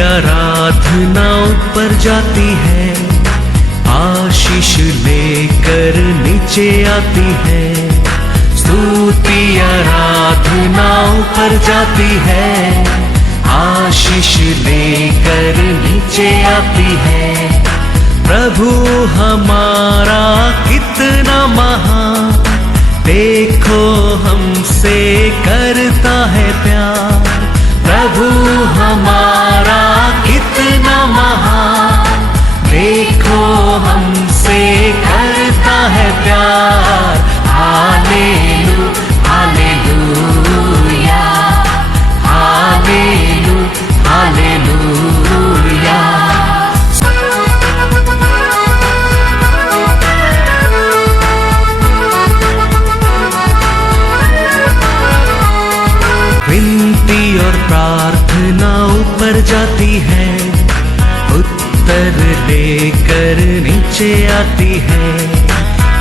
आराधना ऊपर जाती है, आशीष लेकर नीचे आती है। स्तुति आराधना ऊपर जाती है, आशीष लेकर नीचे आती है। प्रभु हमारा कितना महान, देखो हमसे करता है प्यार। प्रभु हमारा कितना महान, देखो हमसे करता है प्यार। हालेलू हालेलूया, हालेलू हालेलूया। विनती और प्रार्थना ऊपर जाती है, उत्तर लेकर नीचे आती है।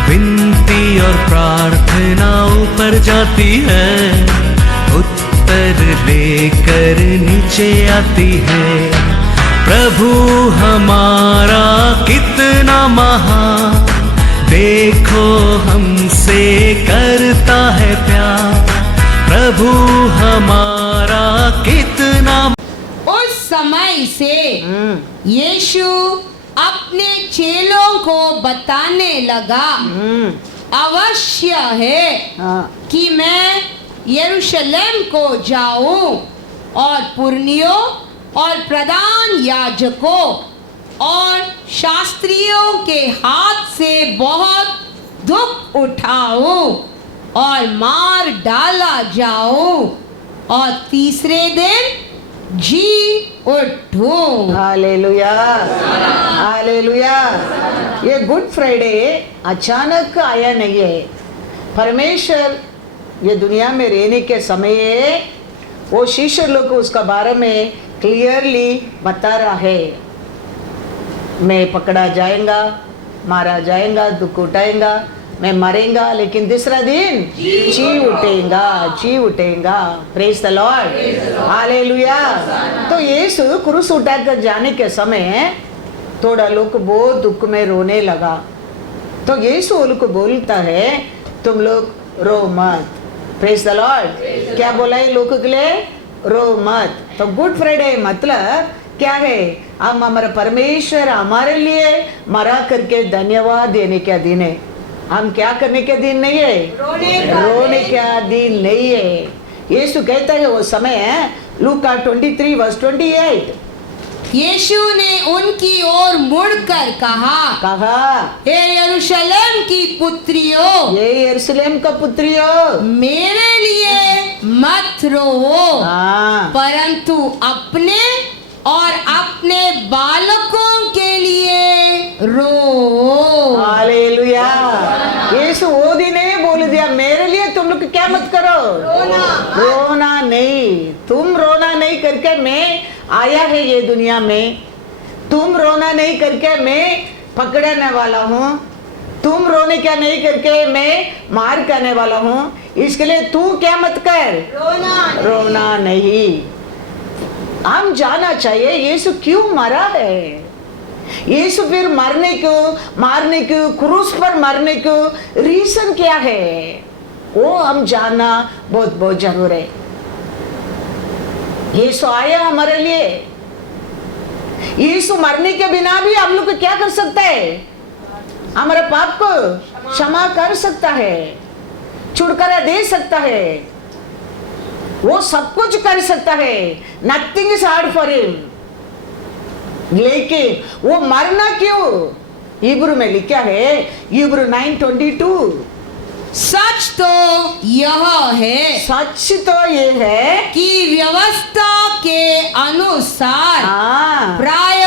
विनती और प्रार्थना ऊपर जाती है, उत्तर लेकर नीचे आती है। प्रभु हमारा कितना महान, देखो हमसे करता है प्यार। प्रभु हमारा कितना। उस समय से यीशु अपने चेलों को बताने लगा, अवश्य है कि मैं यरूशलेम को जाऊं और पुरनियों और प्रधान याजकों और शास्त्रियों के हाथ से बहुत दुख उठाऊं और मार डाला जाऊं और तीसरे दिन जी उठूं। Hallelujah hallelujah. ये गुड फ्राइडे अचानक आया नहीं है। परमेश्वर ये दुनिया में रहने के समय वो शिष्य लोग को उसका बारे में क्लियरली बता रहा है। मैं पकड़ा जाएगा, मारा जाएगा, दुख उठाएगा, मैं मरेगा, लेकिन दूसरा दिन जी उठेगा, जी उठेगा। Praise the Lord hallelujah. तो यीशु क्रूस उठाकर जाने के समय थोड़ा लोग बहुत दुख में रोने लगा। तो यीशु उनको बोलता है, तुम लोग रो मत। Praise the Lord. क्या बोला है लोगों के लिए? रो मत। तो गुड फ्राइडे मतलब क्या है? हम हमारा परमेश्वर हमारे लिए मरा करके धन्यवाद देने का दिन है। हम क्या करने के दिन नहीं है, रोने का दिन नहीं है। यीशु कहता है वो समय है, लूका 23:28। यीशु ने उनकी ओर मुड़कर कहा, हे यरूशलेम की पुत्रियों, ये यरूशलेम का पुत्रियों, मेरे लिए मत रो, परंतु अपने और अपने बालकों के लिए रो। हालेलुया। यीशु वो दिन ने बोल दिया, मेरे लिए तुम लोग क्या मत करो, रोना नहीं। तुम रोना नहीं करके मैं आया है ये दुनिया में। तुम रोना नहीं करके मैं पकड़ने वाला हूँ। तुम रोने क्या नहीं करके मैं मार करने वाला हूँ। इसके लिए तू क्या मत कर, रोना नहीं। हम जानना चाहिए यीशु क्यों मरा है। यीशु फिर मारने को क्रूस पर मरने को रीजन क्या है, वो हम जानना बहुत बहुत जरूर है। यीशु आया हमारे लिए। यीशु मरने के बिना भी हम लोग क्या कर सकता है? हमारे पाप को क्षमा कर सकता है, छुटकारा दे सकता है, वो सब कुछ कर सकता है। Nothing is hard for him. लेकिन वो मरना क्यों? हिब्रू में लिखा है, हिब्रू 9:22, सच तो यह है, सच तो ये है कि व्यवस्था के अनुसार प्राय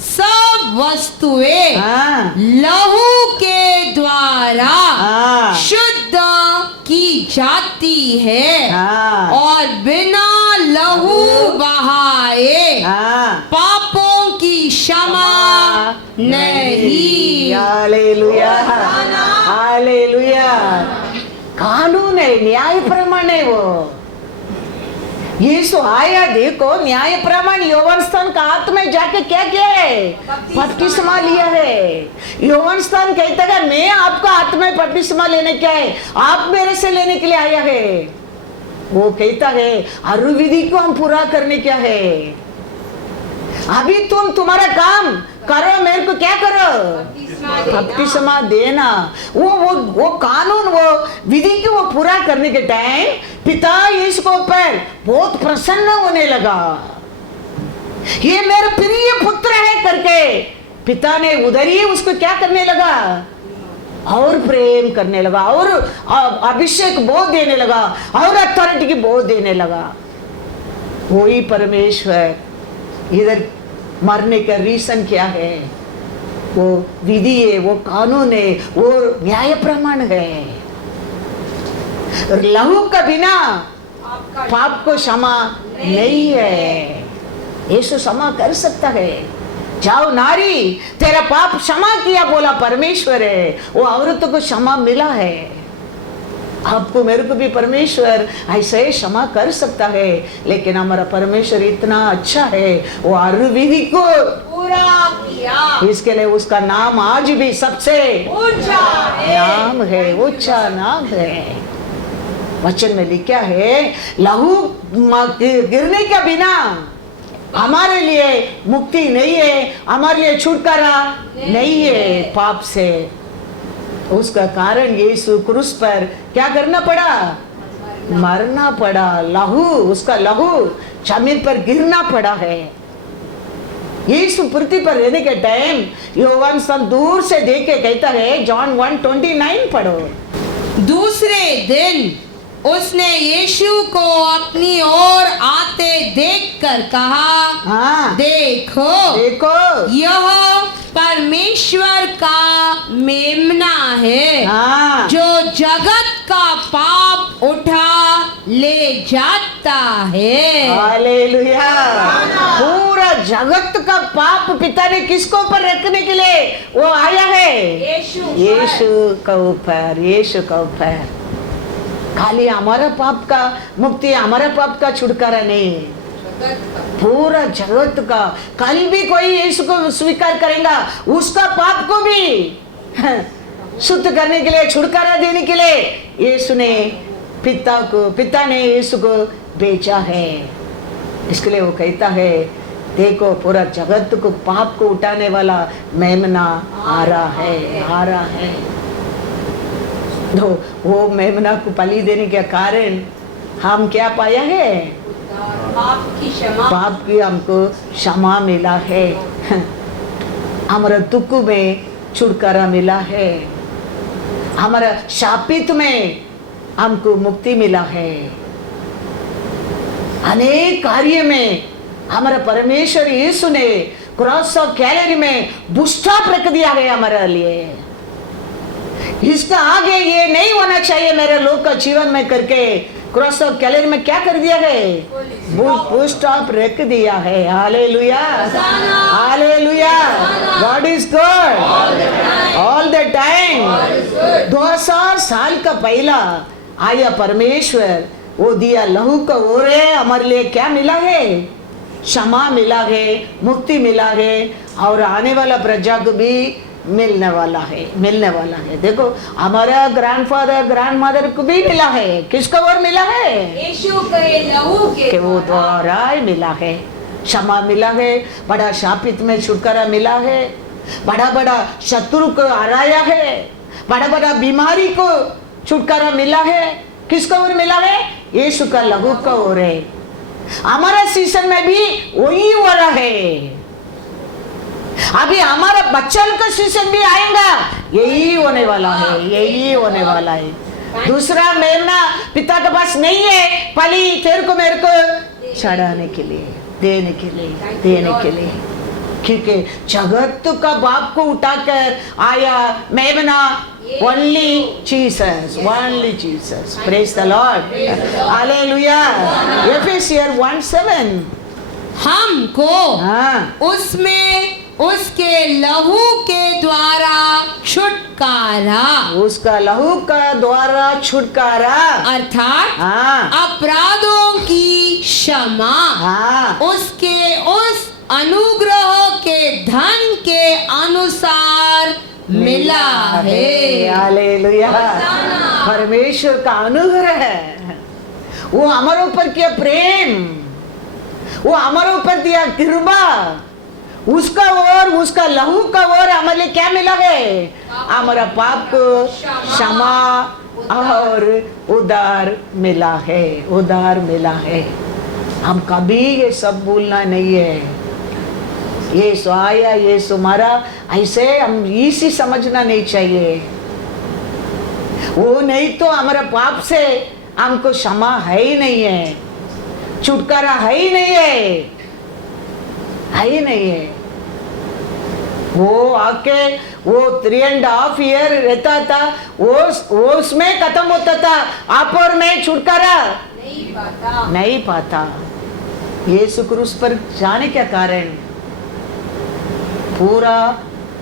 सब वस्तुएं लहू के द्वारा शुद्ध की जाती है और बिना लहू बहाए पापों की क्षमा नहीं। Hallelujah hallelujah. कानून है, न्याय प्रमाण है वो। यीशु आया, देखो न्याय प्रमाण यौवन स्थान का हाथ में जाके क्या किया है? बपतिस्मा लिया है। यौवन स्थान कहता है मैं आपका हाथ में बपतिस्मा लेने क्या है, आप मेरे से लेने के लिए आया है। वो कहता है अरु विधि को हम पूरा करने क्या है, अभी तुम तुम्हारा काम करो, मेरे को क्या करो? बपतिस्मा देना। वो कानून, वो विधि को वो पूरा करने के टाइम पिता यीशु को ऊपर बहुत प्रसन्न होने लगा। ये मेरा प्रिय पुत्र है करके पिता ने उधर ही उसको क्या करने लगा? और प्रेम करने लगा, और अभिषेक बहुत देने लगा, और अथॉरिटी की बहुत देने लगा। वही परमेश्वर इधर मरने का रीजन क्या है? वो विधि है, वो कानून है, वो न्याय प्रमाण है। लहू का बिना पाप को क्षमा नहीं है। यीशु क्षमा कर सकता है। जाओ नारी, तेरा पाप क्षमा किया बोला परमेश्वर है, वो औरत को क्षमा मिला है। आपको मेरे को भी परमेश्वर ऐसे क्षमा कर सकता है, लेकिन हमारा परमेश्वर इतना अच्छा है, वो हर विधि को पूरा किया। इसके लिए उसका नाम आज भी सबसे ऊंचा नाम है, ऊंचा नाम है। वचन में लिखा है लहू गिरने के बिना हमारे लिए मुक्ति नहीं है, हमारे लिए छुटकारा नहीं है पाप से। उसका कारण यीशु क्रूस पर क्या करना पड़ा? मरना पड़ा। लहू, उसका लहू जमीन पर गिरना पड़ा है। यीशु पृथ्वी पर रहने के टाइम योहान सब दूर से देख के कहता है, जॉन 1:29 पढ़ो। दूसरे दिन उसने यीशु को अपनी ओर आते देखकर कहा, हाँ, देखो देखो यह परमेश्वर का मेमना है, हाँ, जो जगत का पाप उठा ले जाता है। हालेलुया। पूरा जगत का पाप पिता ने किसको ऊपर रखने के लिए वो आया है? यीशु का ऊपर, यीशु का ऊपर। खाली हमारा पाप का मुक्ति, हमारा पाप का छुटकारा नहीं, पूरा जगत का। कल भी कोई यीशु को स्वीकार करेगा, उसका पाप को भी शुद्ध करने के लिए, छुटकारा देने के लिए यीशु ने पिता ने यीशु को भेजा है। इसके लिए वो कहता है, देखो पूरा जगत को पाप को उठाने वाला मेमना आ रहा है, आ रहा है। तो वो मेमना को बलि देने के कारण हम क्या पाया है? पाप की हमको क्षमा मिला है, हमारा दुख में छुटकारा मिला है, हमारा शापित में हमको मुक्ति मिला है। अनेक कार्य में हमारा परमेश्वर यीशु ने क्रॉस ऑफ कैलवरी में बुस्टअप रख दिया है हमारे लिए। इसका आगे ये नहीं होना चाहिए मेरे लोग का जीवन में करके क्रॉस ऑफ कैलवरी में क्या कर दिया है? बुस्टअप रख दिया है। Hallelujah, hallelujah. God is good all the time. 2000 साल का पहला आया परमेश्वर, वो दिया लहू का ओर है, हमारे लिए क्या मिला है? क्षमा मिला है, मुक्ति मिला है, और आने वाला प्रजा को भी मिलने वाला है, मिलने वाला है। देखो हमारा ग्रैंडफादर ग्रैंडमदर को भी मिला है, किसका ओर मिला है? यीशु के लहू के वो द्वारा मिला है, क्षमा मिला है, बड़ा शापित में छुटकारा मिला है, बड़ा बड़ा शत्रु को हराया है, बड़ा बड़ा बीमारी को छुटकारा मिला है। किसका ओर मिला है? यीशु का लहू का ओर है। हमारा सीजन में भी वही हो रहा है। अभी हमारा बच्चा का सीजन भी आएगा, यही होने वाला है, यही होने वाला है। दूसरा मेमना पिता के पास नहीं है, पली तेरे को मेरे को चढ़ाने के लिए, देने के लिए, देने के लिए। क्योंकि जगत का बाप को उठाकर आया मेमना, only Jesus, only Jesus. Praise the Lord. Hallelujah. Ephesians 1:7. हमको हाँ, उसमें उसके लहू के द्वारा छुटकारा उसका लहू का द्वारा छुटकारा, अर्थात हाँ अपराधों की क्षमा हाँ, उसके उस अनुग्रह के धन के अनुसार मिला है। हालेलुया। परमेश्वर का अनुग्रह है, वो हमारे ऊपर किया प्रेम, वो हमारे ऊपर दिया कृपा, उसका और उसका लहू का और हमारे लिए क्या मिला है? हमारा पाप को क्षमा और उद्धार मिला है, उद्धार मिला है। हम कभी ये सब भूलना नहीं है। ये सो आया, ये सो मारा, ऐसे हम इसी समझना नहीं चाहिए। वो नहीं तो हमारा पाप से हमको क्षमा है ही नहीं है, छुटकारा है ही नहीं है, है ही नहीं है। वो आके वो 3.5 ईयर रहता था, वो उसमें खत्म होता था, आप और मैं छुटकारा नहीं पाता। यीशु क्रूस पर जाने के कारण पूरा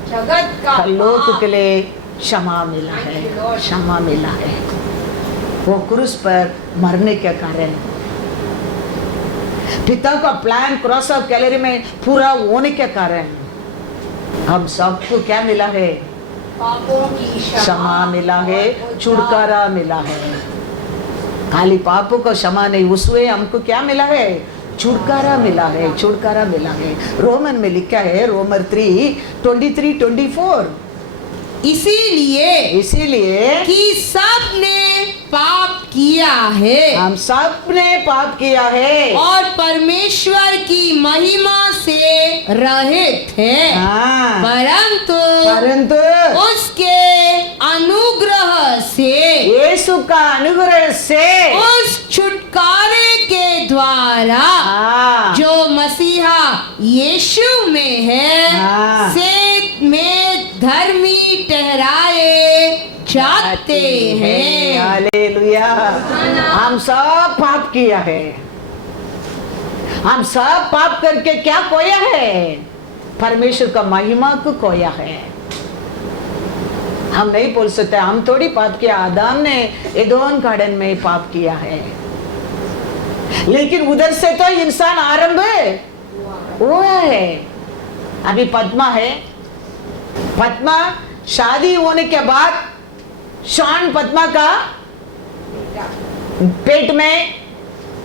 जगत का लोक के लिए क्षमा मिला है, क्षमा मिला है। वो क्रूस पर मरने के कारण पिता का प्लान क्रॉस ऑफ कैलरी में पूरा होने के कारण हम सबको क्या मिला है? पापों की क्षमा मिला है, छुटकारा मिला है। खाली पापों को क्षमा नहीं, उसमें हमको क्या मिला है? छुटकारा मिला है, छुटकारा मिला है। रोमन में लिखा है, रोमर 3:23-24, इसीलिए कि सब ने पाप किया है हम सब ने पाप किया है और परमेश्वर की महिमा से रहित है, हाँ, परंतु उसके अनुग्रह से, यीशु का अनुग्रह से, उस छुटकारे के द्वारा हाँ, जो मसीहा यीशु में है, हाँ, से में धर्मी ठहराए जाते हैं। हालेलुया। हम सब पाप किया है, हम सब पाप करके क्या खोया है? परमेश्वर का महिमा को खोया है। हम नहीं बोल सकते हम थोड़ी पाप किया। आदम ने एदोन गार्डन में पाप किया है, लेकिन उधर से तो इंसान आरंभ हुआ है। अभी पद्मा है, पद्मा शादी होने के बाद शॉन पद्मा का पेट में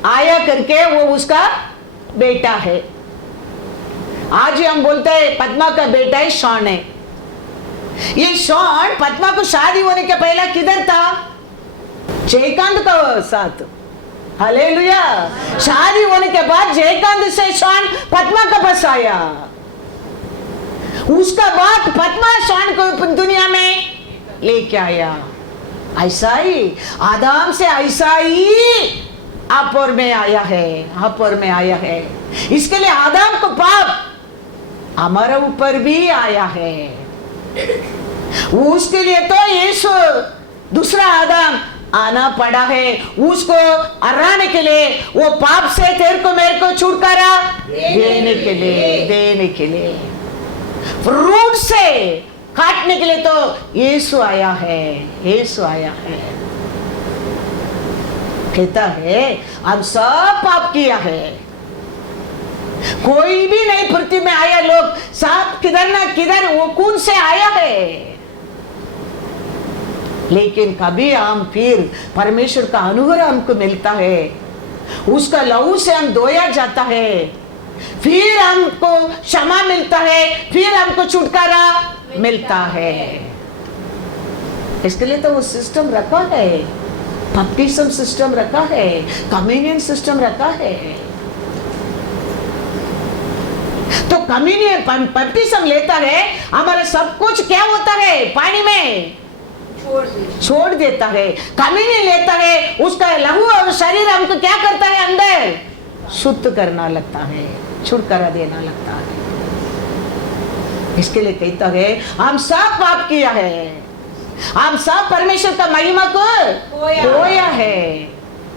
आया करके वो उसका बेटा है। आज हम बोलते हैं पद्मा का बेटा है शॉन है। ये शॉन पद्मा को शादी होने के पहला किधर था? जयकांत का साथ। हालेलुया। शादी होने के बाद जयकांत से शॉन पद्मा का पास आया। उसका बाद पद्मा शॉन को दुनिया में लेके आया। ऐसा ही आदम से ऐसा ही आप और में आया है, आप और में आया है। इसके लिए आदम को पाप हमारे ऊपर भी आया है। उसके लिए तो यीशु दूसरा आदम आना पड़ा है, उसको हराने के लिए, वो पाप से तेरे को मेरे को छुटकारा देने के लिए रूट से काटने के लिए तो यीशु आया है, यीशु आया है। कहता है हम सब पाप किया है, कोई भी नहीं पृथ्वी में आया। लोग सब किधर ना किधर वो कौन से आया है, लेकिन कभी हम फिर परमेश्वर का अनुग्रह हमको मिलता है, उसका लहू से हम धोया जाता है, फिर हमको क्षमा मिलता है, फिर हमको छुटकारा मिलता है। इसके लिए तो वो सिस्टम रखा है, बपटिज्म सिस्टम रखा है, कम्युनियन सिस्टम रखा है। तो कम्युनियन बपटिज्म लेता है, हमारा सब कुछ क्या होता है? पानी में छोड़ देता है। कम्युनियन लेता है, उसका लहू और शरीर हमको क्या करता है? अंदर शुद्ध करना लगता है, छुटकारा देना लगता है। इसके लिए कहता है हम सब पाप किया है, हम सब परमेश्वर का महिमा को खोया है,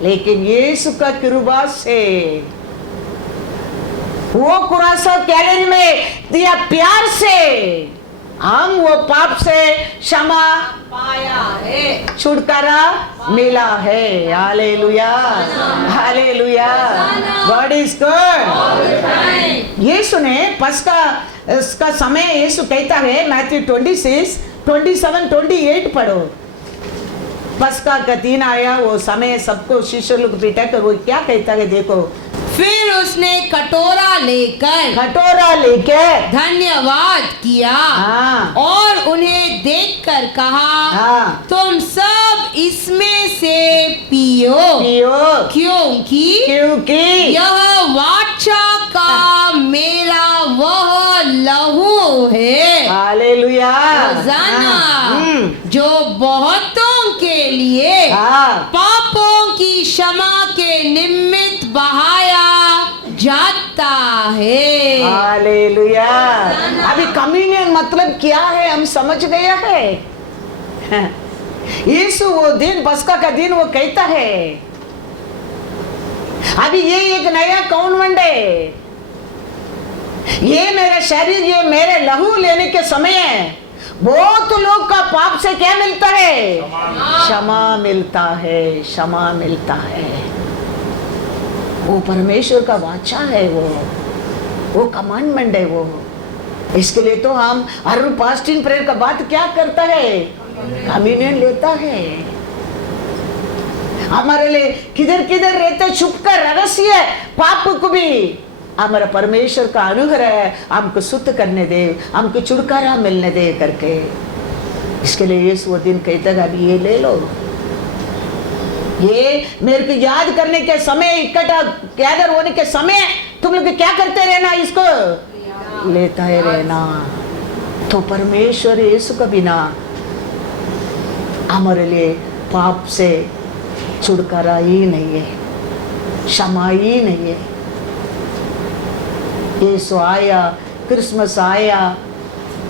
लेकिन यीशु का कृपा से वो कुरासा कैलोरी में दिया प्यार से हम वो पाप से क्षमा पाया है, छुटकारा मिला है। Hallelujah, hallelujah, God is good. Yeshu ने पस्का इसका समय यीशु कहता है मैथ्यू 26, 27, 28 पढ़ो। पस्का का दिन आया, वो समय सबको शिष्य लोग बिठा कर वो क्या कहता है देखो। फिर उसने कटोरा लेकर धन्यवाद किया हाँ। और उन्हें देखकर कहा, हाँ। तुम सब इसमें से पियो क्योंकि यह वाचा का मेरा वह लहू है, हालेलुया, रोजाना हाँ। जो बहुतों के लिए हाँ। पापों की क्षमा के निमित्त बहाया जाता है। हालेलुया। अभी कम्युनियन मतलब क्या है हम समझ गया है। यीशु वो दिन पस्का का दिन वो कहता है अभी ये एक नया कॉन्वेंट है, ये मेरा शरीर, ये मेरे लहू लेने के समय है। बहुत लोग का पाप से क्या मिलता है? क्षमा मिलता है, क्षमा मिलता है। वो परमेश्वर का वाचा है, वो कमांडमेंट है वो। इसके लिए तो हम हर फास्टिंग प्रेयर का बात क्या करता है? कम्युनियन लेता है। हमारे लिए किधर किधर रहते छुप कर रहस्य पाप को भी हमारा परमेश्वर का अनुग्रह है, हमको शुद्ध करने दे, हमको छुटकारा मिलने दे करके। इसके लिए यीशु वो दिन कहता है अभी ये ले लो, ये मेरे को याद करने के समय, इकट्ठा गैदर होने के समय तुम लोग क्या करते रहना, इसको लेता है रहना। तो परमेश्वर यीशु का बिना हमारे लिए पाप से छुटकारा ही नहीं है, क्षमा ही नहीं है। यीशु आया, क्रिसमस आया,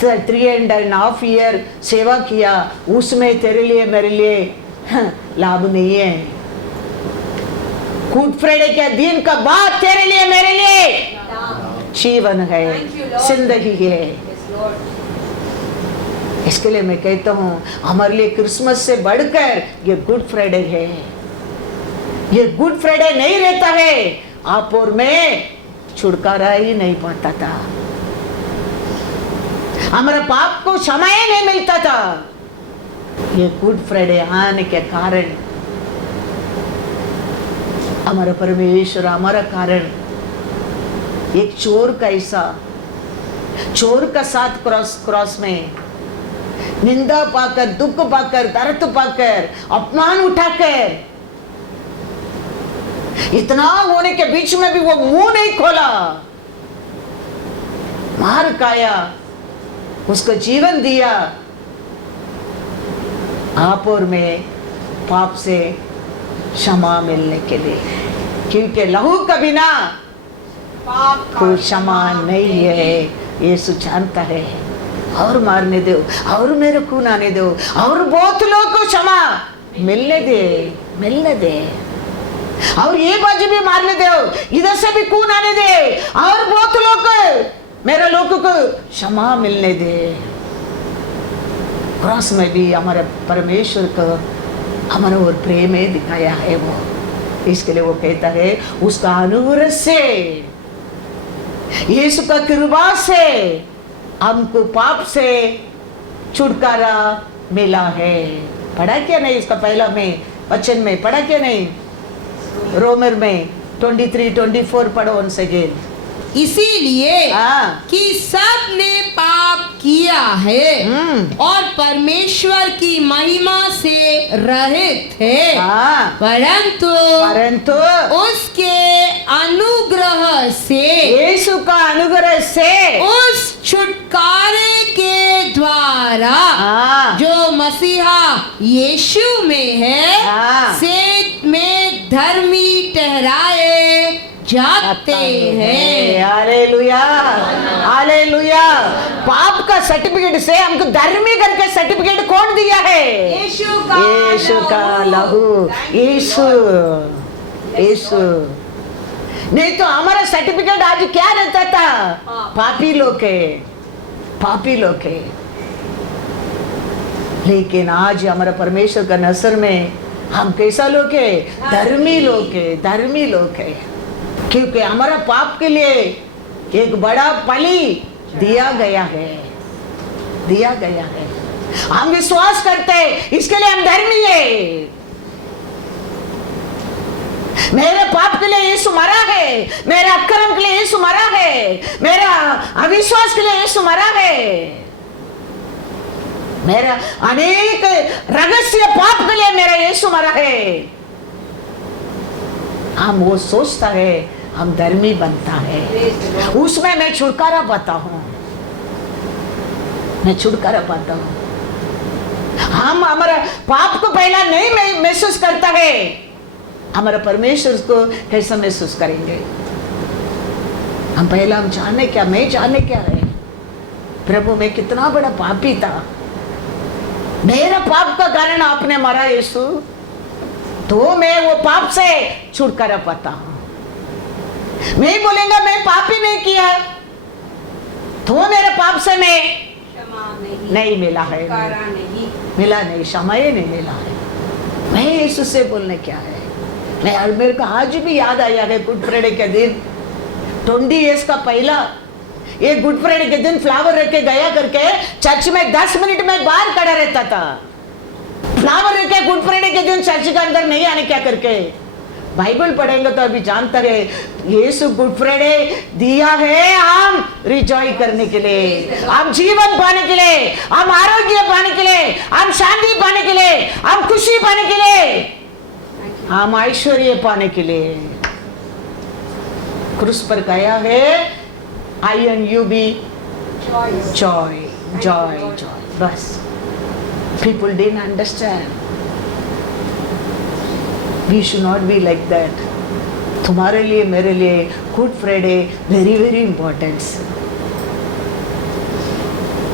3.5 ईयर सेवा किया, उसमें तेरे लिए मेरे लिए लाभ नहीं है। गुड फ्राइडे के दिन का बाद तेरे लिए मेरे लिए जीवन है, जिंदगी है। इसके लिए मैं कहता हूँ हमारे लिए क्रिसमस से बढ़कर ये गुड फ्राइडे है। ये गुड फ्राइडे नहीं रहता है आप और मैं छुटकारा ही नहीं पाता था, हमारा पाप को क्षमा ही नहीं मिलता था। ये गुड फ्राइडे आने के कारण हमारा परमेश्वर, हमारा कारण एक चोर का ऐसा, चोर का साथ क्रॉस में निंदा पाकर, दुख पाकर, दर्द पाकर, अपमान उठाकर, इतना होने के बीच में भी वो मुंह नहीं खोला, मार खाया, उसको जीवन दिया। आप और मैं पाप से क्षमा मिलने के लिए, क्योंकि लहू का बिना पाप को क्षमा नहीं है। यीशु जानता है। और मारने दो, और मेरे खून आने दो, और बहुत लोग को क्षमा मिलने दे, और ये बाजू भी मारने दो, इधर से भी खून आने दे, और बहुत लोग को, मेरे लोगों को क्षमा मिलने दे। क्रॉस में भी हमारे परमेश्वर को हमारा और प्रेम दिखाया है वो। इसके लिए वो कहता है उसका अनुग्रह से, यीशु का कृपा से हमको पाप से छुटकारा मिला है। पढ़ा क्या नहीं इसका पहला में वचन में पढ़ा क्या नहीं? रोमर में 23-24 पढ़ो once again। इसीलिए कि सब ने पाप किया है और परमेश्वर की महिमा से रहित है, परंतु उसके अनुग्रह से, यीशु का अनुग्रह से, उस छुटकारे के द्वारा जो मसीहा यीशु में है, से में धर्मी ठहराए जाते हैं। Hallelujah, hallelujah. पाप का सर्टिफिकेट से हमको धर्मी करके सर्टिफिकेट कौन दिया है? यीशु का लहू। यीशु नहीं तो हमारा सर्टिफिकेट आज क्या रहता था? पापी लोग है, पापी लोग है। लेकिन आज हमारा परमेश्वर का नजर में हम कैसा लोग है? धर्मी लोग है, धर्मी लोग है। क्योंकि हमारा पाप के लिए एक बड़ा बलि दिया गया है, दिया गया है। हम विश्वास करते हैं, इसके लिए हम धर्मी है। मेरे पाप के लिए यीशु मरा है, मेरे अक्रम के लिए यीशु मरा है, मेरा अविश्वास के लिए यीशु मरा है, मेरा अनेक रहस्य पाप के लिए मेरा यीशु मरा है। हम वो सोचता है, हम धर्मी बनता है, उसमें मैं छुटकारा पाता हूं, मैं छुटकारा पाता हूं। हम हमारा पाप को पहला नहीं महसूस करता है, हमारा परमेश्वर को कैसा महसूस करेंगे? हम पहला हम जाने क्या, मैं जाने क्या है? प्रभु मैं कितना बड़ा पापी था, मेरा पाप का कारण आपने मरा यीशु, तो मैं वो पाप से छुटकारा पाता हूं। मैं बोलेगा मैं पाप ही नहीं किया, तो मेरे पाप से मैं नहीं मिला है, मिला नहीं, क्षमा ही नहीं मिला है। मैं यीशु से बोलने क्या है? मैं मेरे को आज भी याद आया है गुड फ्राइडे के दिन, 20 इयर्स का पहला ये गुड फ्राइडे के दिन फ्लावर रख के गया करके चर्च में 10 मिनट में बाहर खड़ा रहता था। फ्लावर रख के गुड फ्राइडे के दिन चर्च के अंदर नहीं आने क्या करके? बाइबल पढ़ेंगे तो अभी जानता है यीशु गुड फ्राइडे दिया है हम रिजॉय करने के लिए, हम जीवन पाने के लिए, हम आरोग्य पाने के लिए, हम शांति पाने के लिए, हम खुशी पाने के लिए, हम ऐश्वर्य पाने के लिए। क्रूस पर गया है INUB joy, joy, joy. बस people didn't understand. We should not be like that. तुम्हारे लिए मेरे लिए good Friday very very important.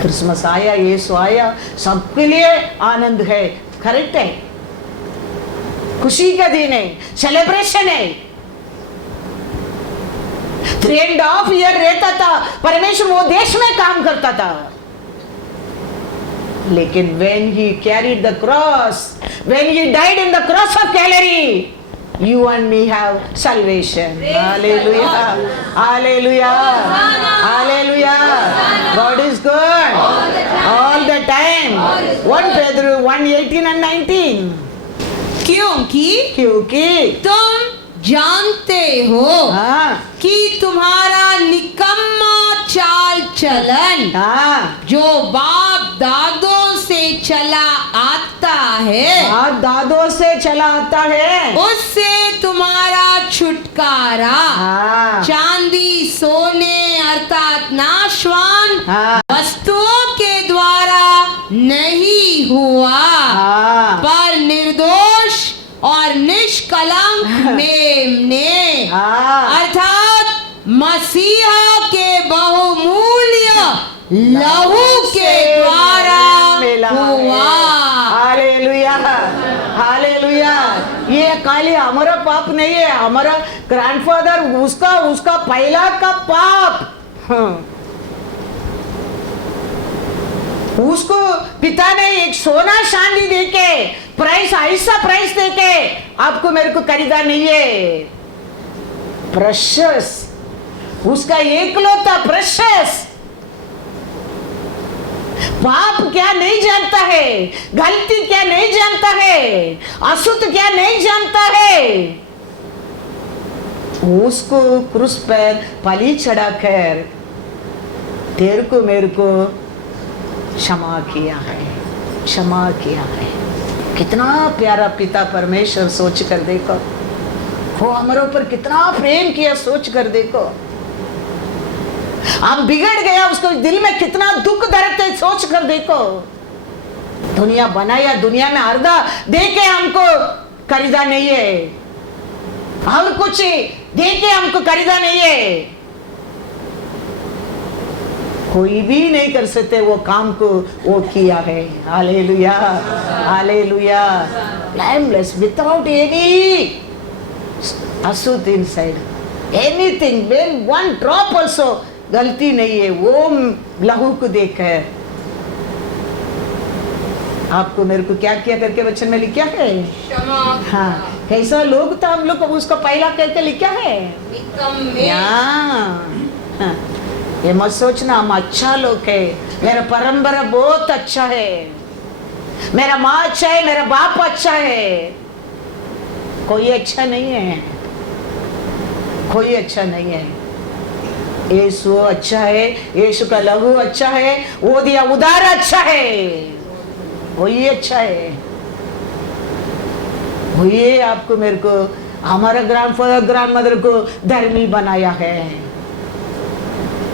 Christmas आया, यीशु आया, सबके लिए आनंद है, करेक्ट है, खुशी का दिन है, सेलिब्रेशन है। 3.5 ईयर रहता था परमेश्वर, वो देश में काम करता था, लेकिन when he carried the cross, when he died in the cross of Calvary, you and me have salvation. Hallelujah, hallelujah, hallelujah. God is good all the time. 1 Peter 1:18 and 19. क्योंकि तुम जानते हो कि तुम्हारा निकम्मा चाल चलन जो बाप दादों से चला आता है, बाप दादों से चला आता है, उससे तुम्हारा छुटकारा चांदी सोने अर्थात नाशवान वस्तुओं के द्वारा नहीं हुआ, पर निर्दोष और निष्कलंक मेमने अर्थात मसीहा के बहुमूल्य लहू के द्वारा हुआ। Hallelujah, hallelujah. ये खाली हमारा पाप नहीं है, हमारा ग्रैंडफादर उसका पहला का पाप, उसको पिता ने एक सोना चांदी देके प्राइस, ऐसा प्राइस देके आपको मेरे को खरीदा नहीं है। प्रेशियस, उसका एकलौता प्रेशियस। पाप क्या नहीं जानता है, गलती क्या नहीं जानता है, अशुद्ध क्या नहीं जानता है, उसको क्रूस पर बलि चढ़ाकर तेरे को मेरे को क्षमा किया है, क्षमा किया है। कितना प्यारा पिता परमेश्वर, सोच कर देखो, वो हमारे ऊपर कितना प्रेम किया, सोच कर देखो। हम बिगड़ गया, उसको दिल में कितना दुख दर्द है, सोच कर देखो। दुनिया बनाया, दुनिया में अर्धा देके हमको खरीदा नहीं है, और कुछ देके हमको खरीदा नहीं है। कोई भी नहीं कर सकते वो काम को, वो किया है। Hallelujah, hallelujah. blameless, without any अशुद्ध inside, anything, when one drop also गलती नहीं है वो लहू को देखकर। आपको मेरे को क्या किया करके वचन में लिखा है? क्षमा। हाँ, कैसा लोग था हम लोग, उसको पहला कहते लिखा है हाँ। ये मत सोचना हम अच्छा लोग है, मेरा परंपरा बहुत अच्छा है, मेरा माँ अच्छा है, मेरा बाप अच्छा है। कोई अच्छा नहीं है, कोई अच्छा नहीं है। यीशु अच्छा है, यीशु का लहू अच्छा है, वो दिया उदार अच्छा है, वही अच्छा है। वही आपको मेरे को हमारा ग्रैंडफादर ग्रैंडमदर को धर्मी बनाया है।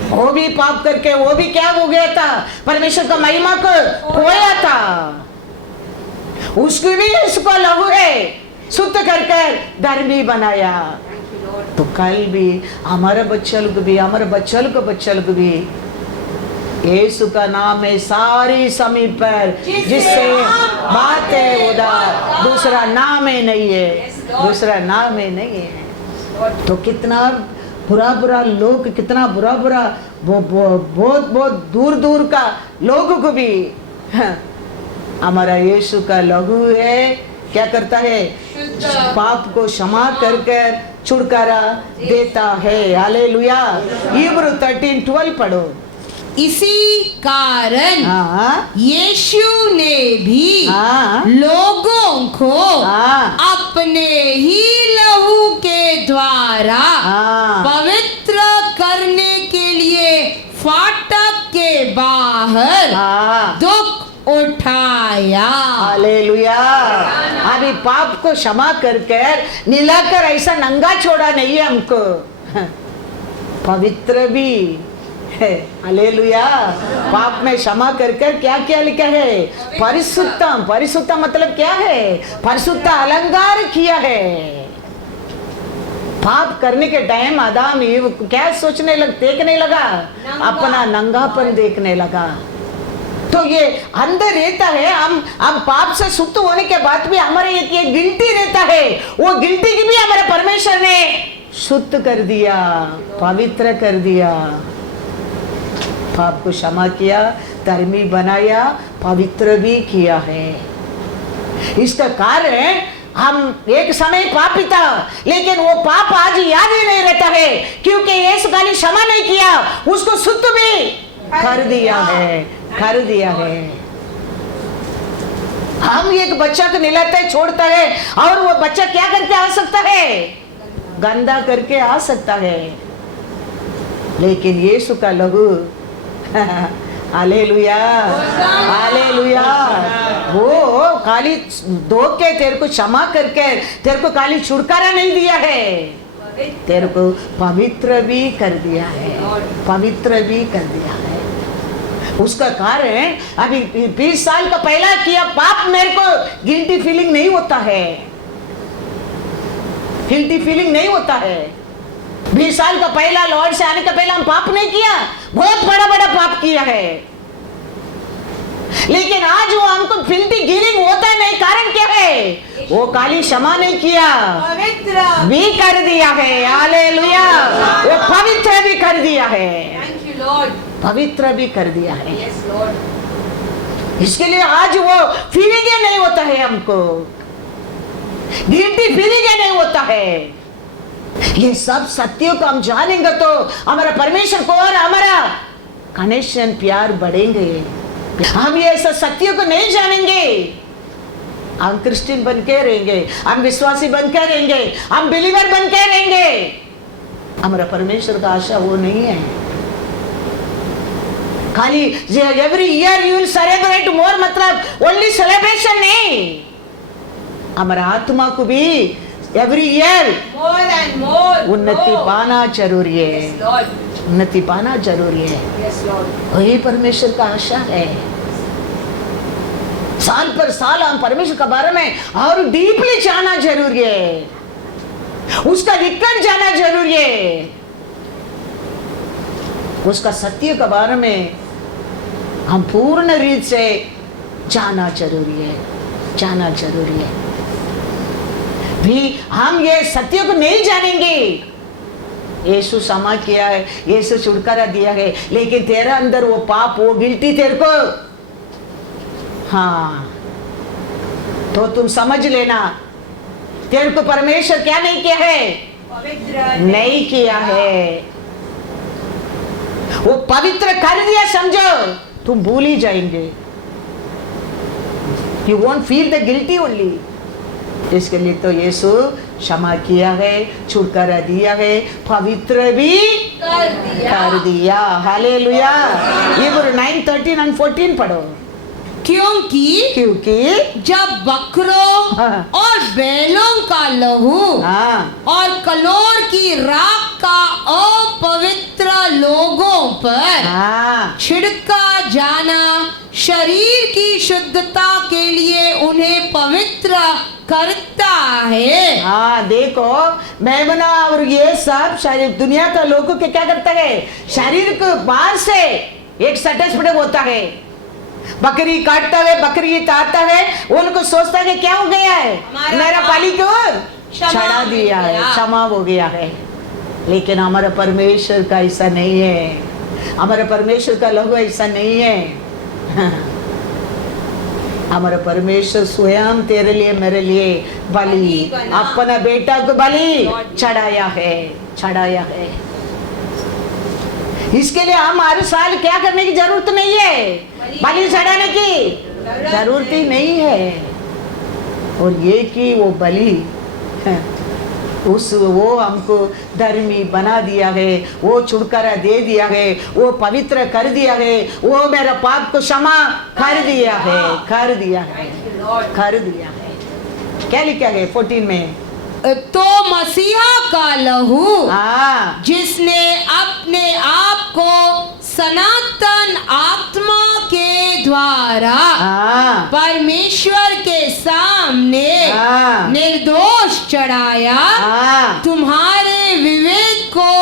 वो भी पाप करके वो भी क्या हो गया था, परमेश्वर का महिमा को खोया था। उसको भी इसको लहू है शुद्ध कर कर धर्मी बनाया। तो कल भी हमारे बच्चा लोग भी, हमारे बच्चा लोग भी यीशु का नाम है सारी समय पर, जिससे बात है उदार, दूसरा नाम है नहीं है, दूसरा नाम है नहीं है। तो कितना बुरा बुरा लोग, कितना बुरा बुरा बहुत बहुत दूर दूर का लोगों को भी हमारा यीशु का लहू है क्या करता है, पाप को क्षमा कर कर छुटकारा देता है। हालेलुया। इब्री 13:12 पढ़ो। इसी कारण हाँ यीशु ने भी हाँ लोगों को हाँ अपने ही लहू के द्वारा हाँ पवित्र करने के लिए फाटक के बाहर हाँ दुख उठाया। हालेलुया। अभी पाप को क्षमा कर कर निलाकर ऐसा नंगा छोड़ा नहीं है हमको, पवित्र भी है। हालेलुया। पाप में क्षमा कर कर क्या क्या लिखा है, परिशुद्धम। परिशुद्धम मतलब क्या है, परिशुद्ध अलंकार किया है। पाप करने के टाइम आदम ईव क्या सोचने देखने लगा, अपना नंगापन देखने लगा। तो ये अंदर रहता है, हम पाप से शुद्ध होने के बाद भी हमारे ये गिल्टी रहता है, वो गिल्टी की भी हमारे परमेश्वर ने शुद्ध कर दिया, पवित्र कर दिया। पाप को क्षमा किया, धर्मी बनाया, पवित्र भी किया है। इसका कारण हम एक समय पापी था, लेकिन वो पाप आज याद ही नहीं रहता है, क्योंकि यीशु खाली क्षमा नहीं किया, उसको शुद्ध भी कर दिया है, कर दिया है। हम एक बच्चा को नहलाते है, छोड़ता है, और वो बच्चा क्या करके आ सकता है, गंदा करके आ सकता है। लेकिन यीशु का लहू हालेलुया, हालेलुया, वो खाली धो के तेरे को क्षमा करके तेरे को खाली छुटकारा नहीं दिया है, तेरे को पवित्र भी कर दिया है, पवित्र भी कर दिया है। उसका कारण अभी 20 साल का पहला किया पाप मेरे को गिल्टी फीलिंग नहीं होता है, गिल्टी फीलिंग नहीं होता है। 20 साल का पहला लॉर्ड से आने का पहला हम पाप नहीं किया, बहुत बड़ा बड़ा पाप किया है, लेकिन आज वो हमको गिल्टी फीलिंग होता नहीं। कारण क्या है, वो काली क्षमा नहीं किया, पवित्र भी कर दिया है। हालेलुया। वो पवित्र भी कर दिया है, थैंक यू लॉर्ड, पवित्र भी कर दिया है। Yes Lord. इसके लिए आज वो फीलिंग नहीं होता है, हमको गिल्टी फीलिंग नहीं होता है। ये सब सत्यों को हम जानेंगे तो हमारा परमेश्वर को और हमारा कनेक्शन प्यार बढ़ेंगे। हम ये सब सत्यों को नहीं जानेंगे, हम क्रिश्चियन बन के रहेंगे, हम विश्वासी बन के रहेंगे, हम बिलीवर बन के रहेंगे। हमारा परमेश्वर का आशा वो नहीं है खाली every year you will celebrate more, मतलब ओनली सेलिब्रेशन नहीं, हमारा आत्मा को भी every year more and more उन्नति पाना जरूरी है, यस लॉर्ड, उन्नति पाना जरूरी है। Yes Lord. वही परमेश्वर का आशा है। साल पर साल हम परमेश्वर के बारे में और डीपली जाना जरूरी है, उसका निकट जाना जरूरी है, उसका सत्य के बारे में हम पूर्ण रीत से जाना जरूरी है, जाना जरूरी है। भी हम ये सत्य को नहीं जानेंगे, यीशु क्षमा किया है, यीशु छुटकारा दिया है, लेकिन तेरे अंदर वो पाप, वो गिल्टी तेरे को, हाँ, तो तुम समझ लेना तेरे को परमेश्वर क्या नहीं किया है, नहीं किया है, वो पवित्र कर दिया समझो, तुम भूल ही जाएंगे, you won't feel the guilty only. इसके लिए तो यीशु क्षमा किया है, छुटकारा दिया है, पवित्र भी कर दिया। हालेलुया। ये 9:13 और 14 पढ़ो। क्योंकि जब बकरों हाँ। और बैलों का लहू हाँ, और कलोर की राख का अपवित्र लोगों पर हाँ, छिड़का जाना शरीर की शुद्धता के लिए उन्हें पवित्र करता है। हाँ, देखो मेमना और ये सब शरीर दुनिया का लोगों के क्या करता है, शरीर को बाहर से एक सटस्पट होता है, बकरी काटता है, बकरी ताता है, उनको सोचता है कि क्या हो गया है, मेरा पाली को चढ़ा दिया है, क्षमा हो गया है। लेकिन हमारा परमेश्वर का ऐसा नहीं है, हमारा परमेश्वर का लहू ऐसा नहीं है। हमारा परमेश्वर स्वयं तेरे लिए मेरे लिए बलि, अपना बेटा को बलि चढ़ाया है, चढ़ाया है। इसके लिए हम हर साल क्या करने की जरूरत नहीं है, बलि चढ़ाने की जरूरत ही नहीं है। और ये कि वो बलि वो हमको धर्मी बना दिया है, वो छुटकारा दे दिया है, वो पवित्र कर दिया है, वो मेरा पाप को क्षमा कर दिया है, कर दिया है, कर दिया है। क्या लिखा है 14 में? तो मसीहा का लहू, हाँ, जिसने अपने आप को सनातन आत्मा के द्वारा हाँ, परमेश्वर के सामने हाँ, निर्दोष चढ़ाया, हाँ, तुम्हारे विवेक को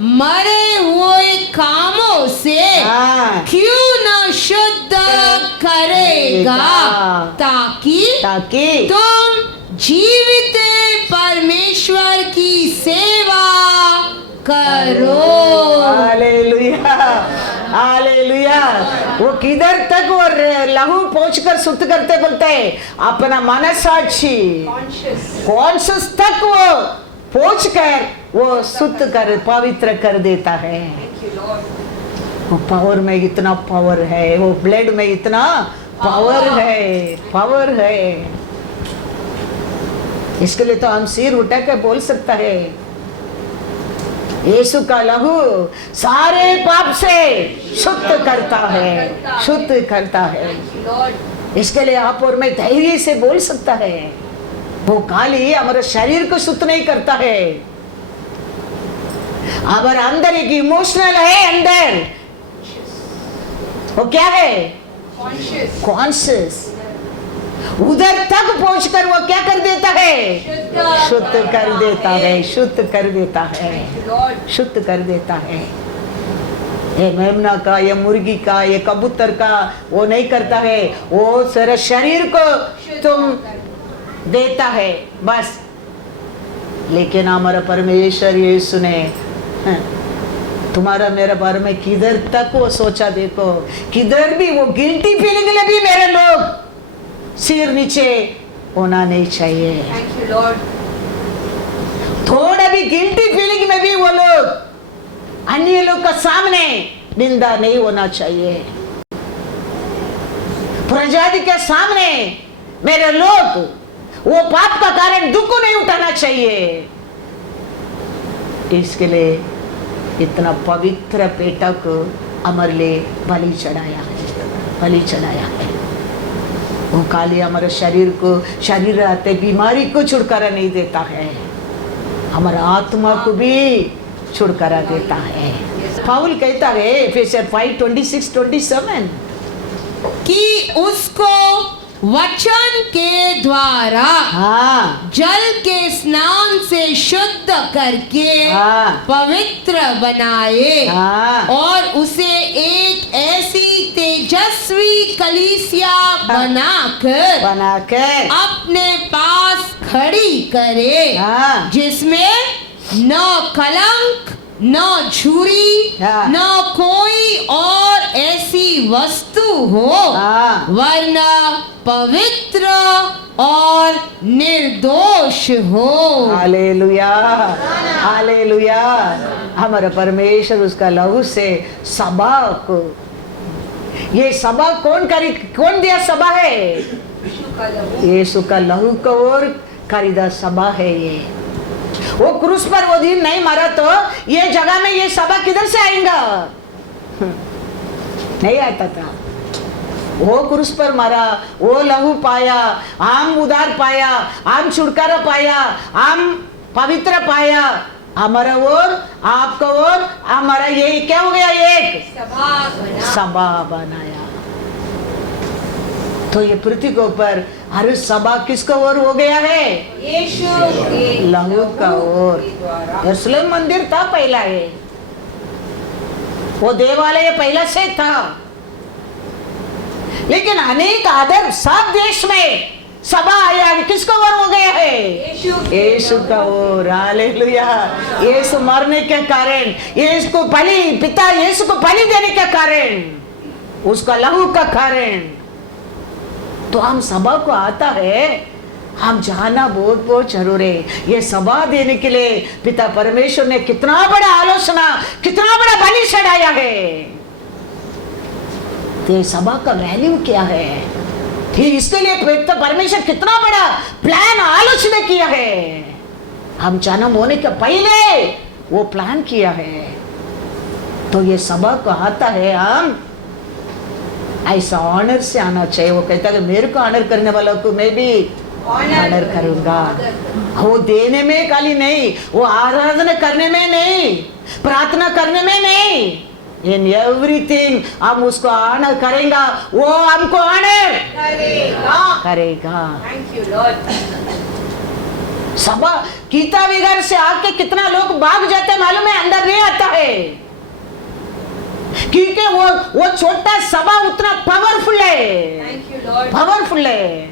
मरे हुए कामों से हाँ, क्यों न शुद्ध करेगा, ताकि तुम जीवित परमेश्वर की सेवा करो। Hallelujah, hallelujah. वो किधर तक वो लहू पहुंचकर शुद्ध करते बोलते हैं, अपना मनसाक्षी कॉन्शियस तक वो पहुंचकर वो शुद्ध कर, पवित्र कर देता है। वो पावर में इतना पावर है, वो ब्लड में इतना पावर है, पावर है। इसके लिए तो हम सिर उठा के बोल सकता है, यीशु का लहू सारे पाप से शुद्ध करता है, शुद्ध करता है। इसके लिए आप और मैं धैर्य से बोल सकता है, वो खाली हमारे शरीर को शुद्ध नहीं करता है, हमारे अंदर एक इमोशनल है, अंदर वो क्या है, कॉन्शियस, उधर तक पहुंचकर वो क्या कर देता है, शुद्ध कर देता है, शुद्ध कर देता है, शुद्ध कर देता है। ये मेमना का, ये मुर्गी का, ये कबूतर का वो नहीं करता है, वो सारे शरीर को तुम देता है बस। लेकिन हमारा परमेश्वर यीशु ने तुम्हारा मेरे बारे में किधर तक वो सोचा, देखो किधर भी वो गिल्टी फीलिंग ले भी मेरे लोग सिर नीचे होना नहीं चाहिए। थोड़ा भी गिल्टी फीलिंग में भी वो लोग अन्य लोग का सामने निंदा नहीं होना चाहिए, प्रजाति के सामने मेरे लोग वो पाप का कारण दुख को नहीं उठाना चाहिए। इसके लिए इतना पवित्र बेटा को हमारे लिए बलि चढ़ाया है, बलि चढ़ाया है। वो खाली हमारे शरीर को, शरीर आते बीमारी को छुटकारा नहीं देता है, हमारा आत्मा को भी छुटकारा देता है। पौल कहता है एफेसियर 5:26-27 कि उसको वचन के द्वारा हाँ, जल के स्नान से शुद्ध करके हाँ, पवित्र बनाए, हाँ, और उसे एक ऐसी तेजस्वी कलीसिया बनाकर अपने पास खड़ी करे, हाँ, जिसमें न कलंक न झुरी हाँ। न कोई और ऐसी वस्तु हो हाँ। वरना पवित्र और निर्दोष हो। Hallelujah, hallelujah. हमारा परमेश्वर उसका लहू से सभा को, ये सभा कौन दिया सभा है? यीशु का लहू को और खरीदा सभा है। ये वो क्रूस पर वो दिन नहीं मरा तो ये जगह में ये सभा किधर से आएगा? नहीं आता था। वो क्रूस पर मरा, वो लहू पाया, हम उधार पाया, हम छुटकारा पाया, हम पवित्र पाया। हमारा और आपका और हमारा ये क्या हो गया? एक सभा बनाया। तो ये पृथ्वी के ऊपर हर सभा किसका ओर हो गया है? यीशु के लहू का ओर। यरूशलेम मंदिर था पहला है, वो देवालय पहला से था, लेकिन अनेक आदर सब देश में सभा आया, किसका ओर हो गया है? यीशु का ओर। हालेलुया। यीशु मरने के कारण, यीशु को बलि, पिता यीशु को बलि देने के कारण, उसका लहू का कारण, तो हम सभा को आता है, हम जाना बहुत बहुत जरूर है। ये सभा देने के लिए पिता परमेश्वर ने कितना बड़ा आलोचना, कितना बड़ा बलि चढ़ाया है। तो सभा का वैल्यू क्या है? फिर इसके लिए पिता परमेश्वर कितना बड़ा प्लान आलोचना किया है। हम जन्म होने के पहले वो प्लान किया है। तो ये सभा को आता है, हम ऐसा ऑनर से आना चाहिए। वो कहता है मेरे को ऑनर करने वालों को मैं भी ऑनर करूंगा। वो देने में खाली नहीं, वो आराधना करने में नहीं, प्रार्थना करने में नहीं, इन एवरीथिंग हम उसको ऑनर करेंगे, वो हमको ऑनर करेगा। Thank you Lord. सभा गीता विगर से आके कितना लोग भाग जाते मालूम है? अंदर नहीं आता है, क्योंकि वो छोटा सभा उतना पावरफुल है, पावरफुल है।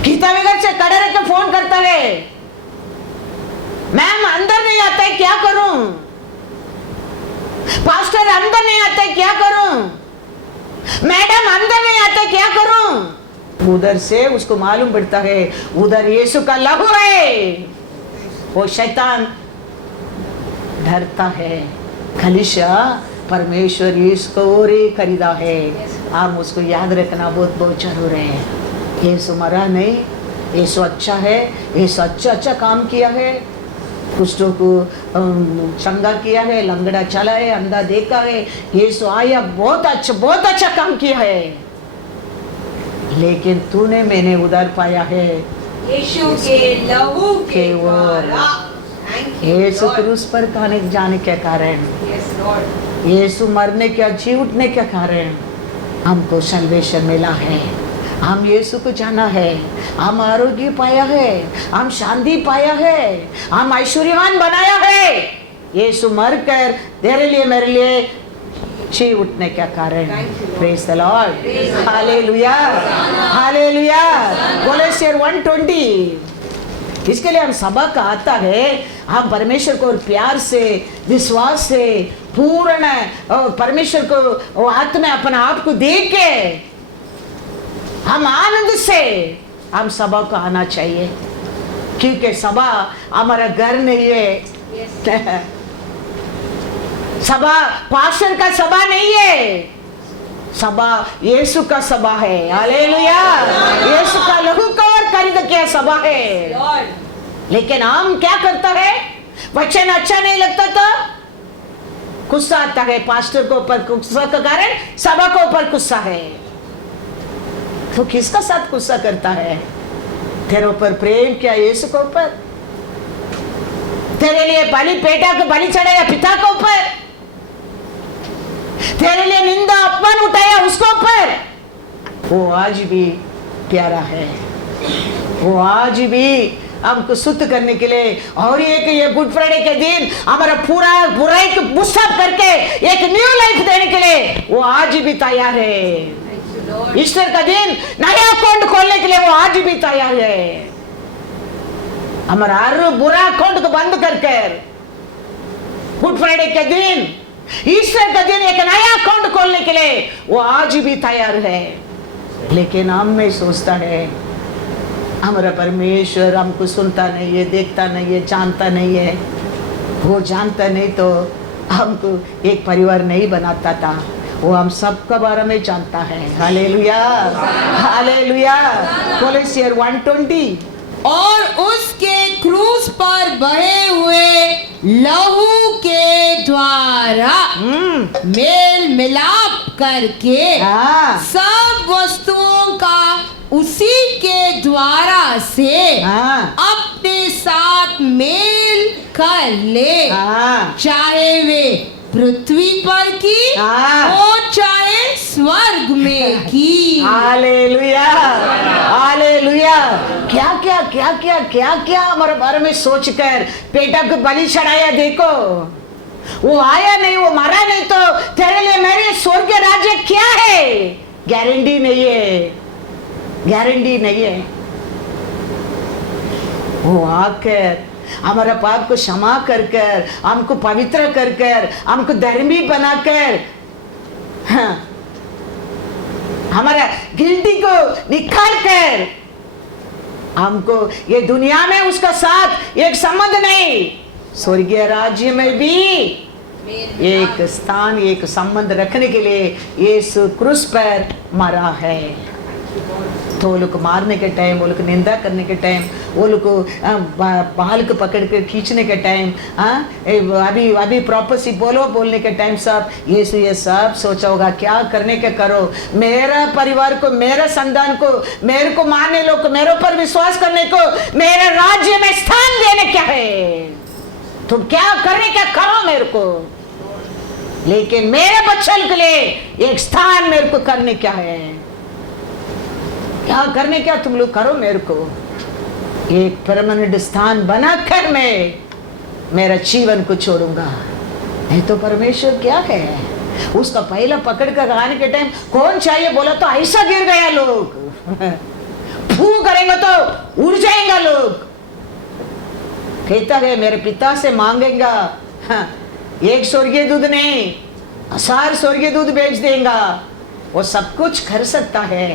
गीता विगर से खड़े रह के फोन करता है, मैम अंदर नहीं आता है क्या करूं? पास्टर अंदर नहीं आता है क्या करूं? मैडम अंदर नहीं आता है क्या करूं? उधर से उसको मालूम पड़ता है उधर यीशु का लहू है। वो शैतान डरता है। कलीसिया परमेश्वर इसको और ही खरीदा है, हम उसको याद रखना बहुत बहुत जरूर है। यीशु मरा नहीं, यीशु अच्छा है, यीशु अच्छा काम किया है, कुष्ठों को चंगा किया है, लंगड़ा चला है, अंधा देखा है, यीशु आया, बहुत अच्छा काम किया है। लेकिन तूने मैंने उधर पाया है यीशु के लहू के द्वारा। यीशु क्रूस पर जाने के कारण, यीशु मरने के जी उठने के कारण हमको सल्वेशन मिला है। हम यीशु को जाना है, हम आरोग्य पाया है, हम शांति पाया है, हम ऐश्वर्यवान बनाया है। यीशु मरकर तेरे लिए मेरे लिए जी उठने के कारण। Praise the Lord, hallelujah, hallelujah. कोलोसियर 1:20। इसके लिए हम सभा का आता है, हम परमेश्वर को प्यार से, विश्वास से, पूर्ण परमेश्वर को आत्मा में अपना आप को दे के हम आनंद से हम सभा को आना चाहिए, क्योंकि सभा हमारा घर नहीं है। सभा पास्टर का सभा नहीं है, सभा यीशु का सभा है। हालेलुया। यीशु का लहू का और खरीद के सभा है। लेकिन हम क्या करता है? वचन अच्छा नहीं लगता तो गुस्सा आता है, पास्टर को ऊपर गुस्सा का कारण सभा को ऊपर गुस्सा है। तो किसका साथ गुस्सा करता है? तेरे ऊपर प्रेम किया यीशु के ऊपर, तेरे लिए बलि बेटा को बलि चढ़ाया पिता के ऊपर, तेरे लिए निंदा अपमान उठाया उसके ऊपर, वो आज भी प्यारा है। वो आज भी हमको शुद्ध करने के लिए और एक ये गुड फ्राइडे के दिन हमारा पूरा बुराई को बुस्सा करके एक न्यू लाइफ देने के लिए वो आज भी तैयार है। ईस्टर का दिन नया अकाउंट खोलने के लिए वो आज भी तैयार है। हमारा हर बुरा अकाउंट को बंद कर गुड फ्राइडे के दिन, ईस्टर के दिन एक नया अकाउंट खोलने के लिए वो आज भी तैयार है। लेकिन हम में सोचता है हमारा परमेश्वर हमको सुनता नहीं है, देखता नहीं है, जानता नहीं है। वो जानता नहीं तो हमको एक परिवार नहीं बनाता था। वो हम सबका बारे में जानता है। Hallelujah, hallelujah. कोलोसियर 1:20। और उसके क्रूस पर बहे हुए लहू के द्वारा मेल मिलाप करके हाँ। सब वस्तुओं का उसी के द्वारा से हाँ। अपने साथ मेल कर ले, हाँ। चाहे वे पृथ्वी पर की हाँ। और चाहे स्वर्ग में की। Hallelujah, hallelujah. क्या क्या क्या क्या क्या क्या हमारे बारे में सोचकर बेटा को बलि चढ़ाया। देखो वो आया नहीं, वो मरा नहीं तो तेरे लिए मेरे स्वर्ग राज्य क्या है? गारंटी नहीं है, गारंटी नहीं है। वो आकर हमारा पाप को क्षमा कर कर, हमको पवित्र कर कर, हमको धर्मी बनाकर, हाँ, हमारा गिल्टी को निकाल कर हमको ये दुनिया में उसका साथ एक संबंध नहीं, स्वर्गीय राज्य में भी एक स्थान, एक संबंध रखने के लिए यीशु क्रूस पर मरा है। तो वो लोग मारने के टाइम, वो लोग निंदा करने के टाइम, वो लोग को बाल को पकड़ कर खींचने के टाइम, अभी अभी प्रॉपर्सी बोलने के टाइम सब ये सब सोचा होगा क्या करने के करो, मेरा परिवार को, मेरा संतान को, मेरे को मानने लोग को, मेरे ऊपर विश्वास करने को, मेरे राज्य में स्थान देने क्या है, तुम क्या करने क्या करो मेरे को, लेकिन मेरे बच्चों के लिए एक स्थान मेरे को करने क्या है, क्या करने क्या तुम लोग करो मेरे को, एक परमानेंट स्थान बनाकर मैं मेरा जीवन को छोड़ूंगा। नहीं तो परमेश्वर क्या है, उसका पहला पकड़ कर आने के टाइम कौन चाहिए बोला तो ऐसा गिर गया लोग फू करेंगे तो उड़ जाएगा लोग। कहता है मेरे पिता से मांगेगा, हाँ, एक स्वर्गीय दूध नहीं 1000 स्वर्गीय दूध बेच देगा, वो सब कुछ कर सकता है।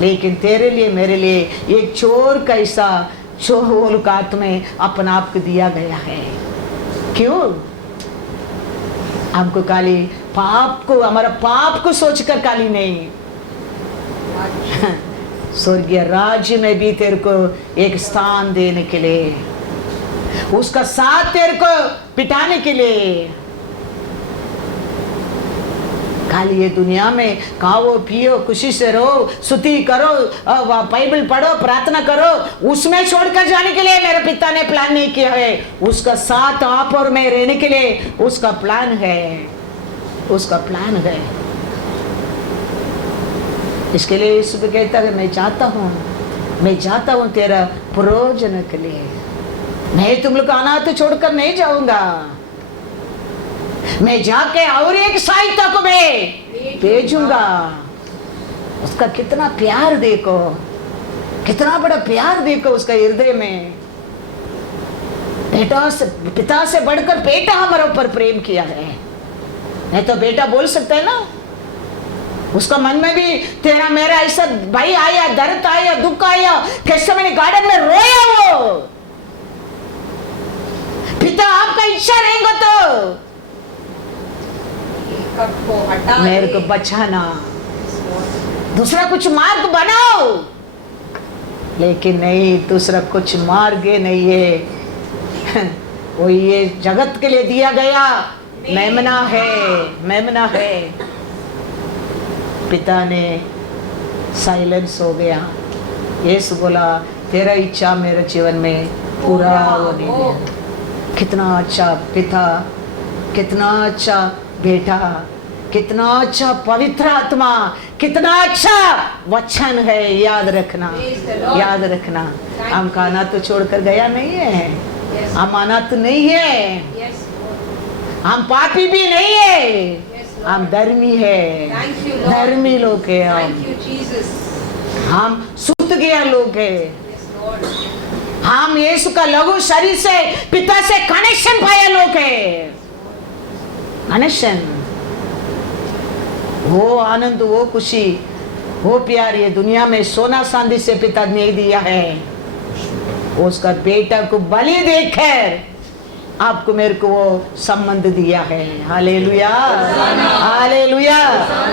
लेकिन तेरे लिए मेरे लिए एक चोर कैसा चोर कात में अपना आप को दिया गया है। क्यों? हमको काली पाप को, हमारा पाप को सोचकर काली नहीं, स्वर्गीय राज्य में भी तेरे को एक स्थान देने के लिए, उसका साथ तेरे को पिटाने के लिए। खाली ये दुनिया में खाओ पियो खुशी से रहो, स्तुति करो, बाइबल पढ़ो, प्रार्थना करो, उसमें छोड़कर जाने के लिए मेरे पिता ने प्लान नहीं किया है। उसका साथ आप और मैं रहने के लिए उसका प्लान है, उसका प्लान है। इसके लिए यीशु कहता है मैं जाता हूँ तेरा प्रयोजन के लिए, मैं तुम लोग अनाथ छोड़कर नहीं जाऊंगा, मैं जाके और एक सहायता को मैं भेजूंगा। उसका कितना प्यार देखो, कितना बड़ा प्यार देखो उसका हृदय में। पिता से बढ़कर बेटा हमारे ऊपर प्रेम किया है। नहीं तो बेटा बोल सकता है ना, उसका मन में भी तेरा मेरा ऐसा भाई आया, दर्द आया, दुख आया, कैसे मैंने गार्डन में रोया, वो पिता आपका इच्छा रहेगा तो मेरे को बचाना, दूसरा कुछ मार्ग बनाओ, लेकिन नहीं, दूसरा कुछ मार्ग नहीं है। वो ये जगत के लिए दिया गया मेमना है। पिता ने साइलेंस हो गया। यीशु बोला तेरा इच्छा मेरे जीवन में पूरा होने दे। कितना अच्छा पिता, कितना अच्छा बेटा, कितना अच्छा पवित्र आत्मा, कितना अच्छा वचन है। याद रखना, याद रखना। हम खाना तो छोड़कर गया नहीं है, हम अनाथ नहीं है, हम पापी भी नहीं है, हम धर्मी है, धर्मी लोग है, हम शुद्ध गया लोग है। हम यीशु का लघु शरीर से पिता से कनेक्शन पाया लोग है, कनेक्शन। वो आनंद, वो खुशी, वो प्यार ये दुनिया में सोना चांदी से पिता ने दिया है। उसका बेटा को बलि देकर आपको मेरे को वो संबंध दिया है। Hallelujah, hallelujah.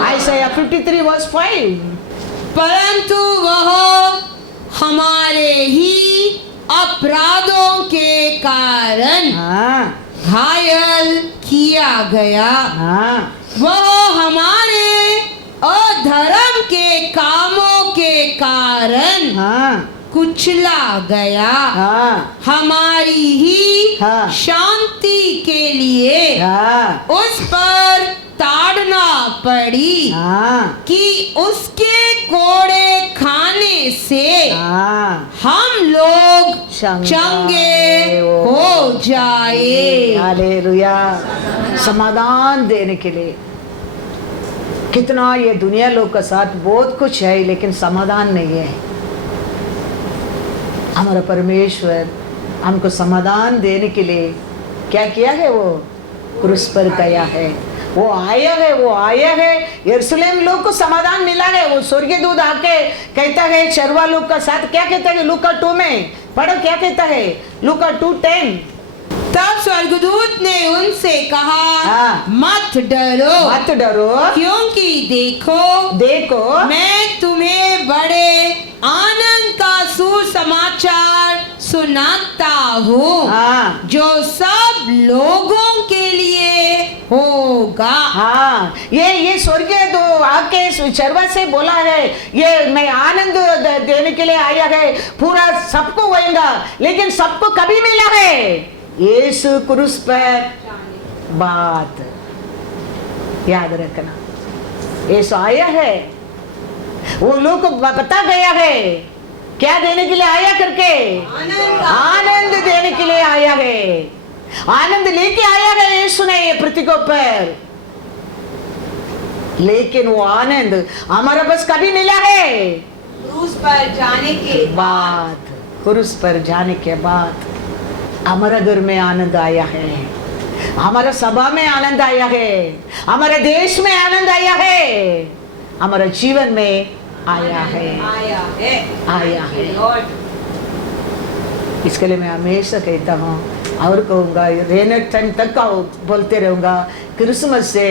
आयशा 53 वर्स 5। परंतु वह हमारे ही अपराधों के कारण हाँ घायल किया गया, हाँ वह हमारे अधर्म के कामों के कारण हाँ कुचला गया, हाँ हमारी ही हाँ। शांति के लिए हाँ उस पर ताड़ना पड़ी, हाँ कि उसके कोड़े खाने से हाँ हम लोग चंगे चंगे हो जाए। हालेलुया। समाधान देने के लिए कितना ये दुनिया लोग का साथ बहुत कुछ है, लेकिन समाधान नहीं है। हमारा परमेश्वर हमको समाधान देने के लिए क्या किया है? वो क्रूस पर गया है, वो आया है, वो आया है। यरूशलेम लोग को समाधान मिला है। वो स्वर्गीय दूत आके कहता है चरवा लोग का साथ, क्या कहता है लूका 2 में पढ़ो, क्या कहता है लूका 2:10। तब स्वर्गदूत ने उनसे कहा, हाँ। मत डरो, मत डरो, क्योंकि देखो देखो मैं तुम्हें बड़े आनंद का सुसमाचार सुनाता हूँ, हाँ जो सब लोगों के लिए होगा। हाँ, ये स्वर्गीय दो आके चरवा से बोला है, ये मैं आनंद देने के लिए आया है, पूरा सबको होएगा। लेकिन सबको कभी मिला है? यीशु क्रूस पर बात याद रखना। यीशु आया है, वो लोग को बता गया है क्या देने के लिए आया करके, आनंद देने के लिए आया है। आनंद लेके आया है यीशु ने ये पृथ्वी के ऊपर। लेकिन वो आनंद हमारा बस कभी मिला है? क्रूस पर जाने के बाद, क्रूस पर जाने के बाद हमारा घर में आनंद आया है, हमारा सभा में आनंद आया है, हमारे देश में आनंद आया है, हमारा जीवन में आया है, आया है। इसके लिए मैं हमेशा कहता हूँ और कहूँगा, रेनेट टाइम तक का बोलते रहूँगा, क्रिसमस से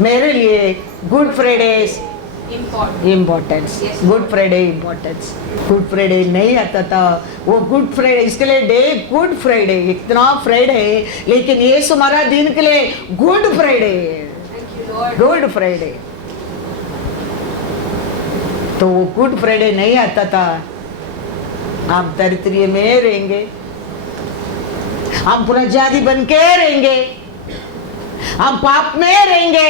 मेरे लिए good Friday importance, good Friday importance. Good Friday नहीं आता था, वो गुड फ्राइडे, इसके लिए डे गुड फ्राइडे, इतना फ्राइडे, लेकिन ये हमारा दिन के लिए गुड फ्राइडे, गुड फ्राइडे। तो वो गुड फ्राइडे नहीं आता था, आप दरिद्री में रहेंगे, हम पुनर्जाति बन के रहेंगे, हम पाप में रहेंगे,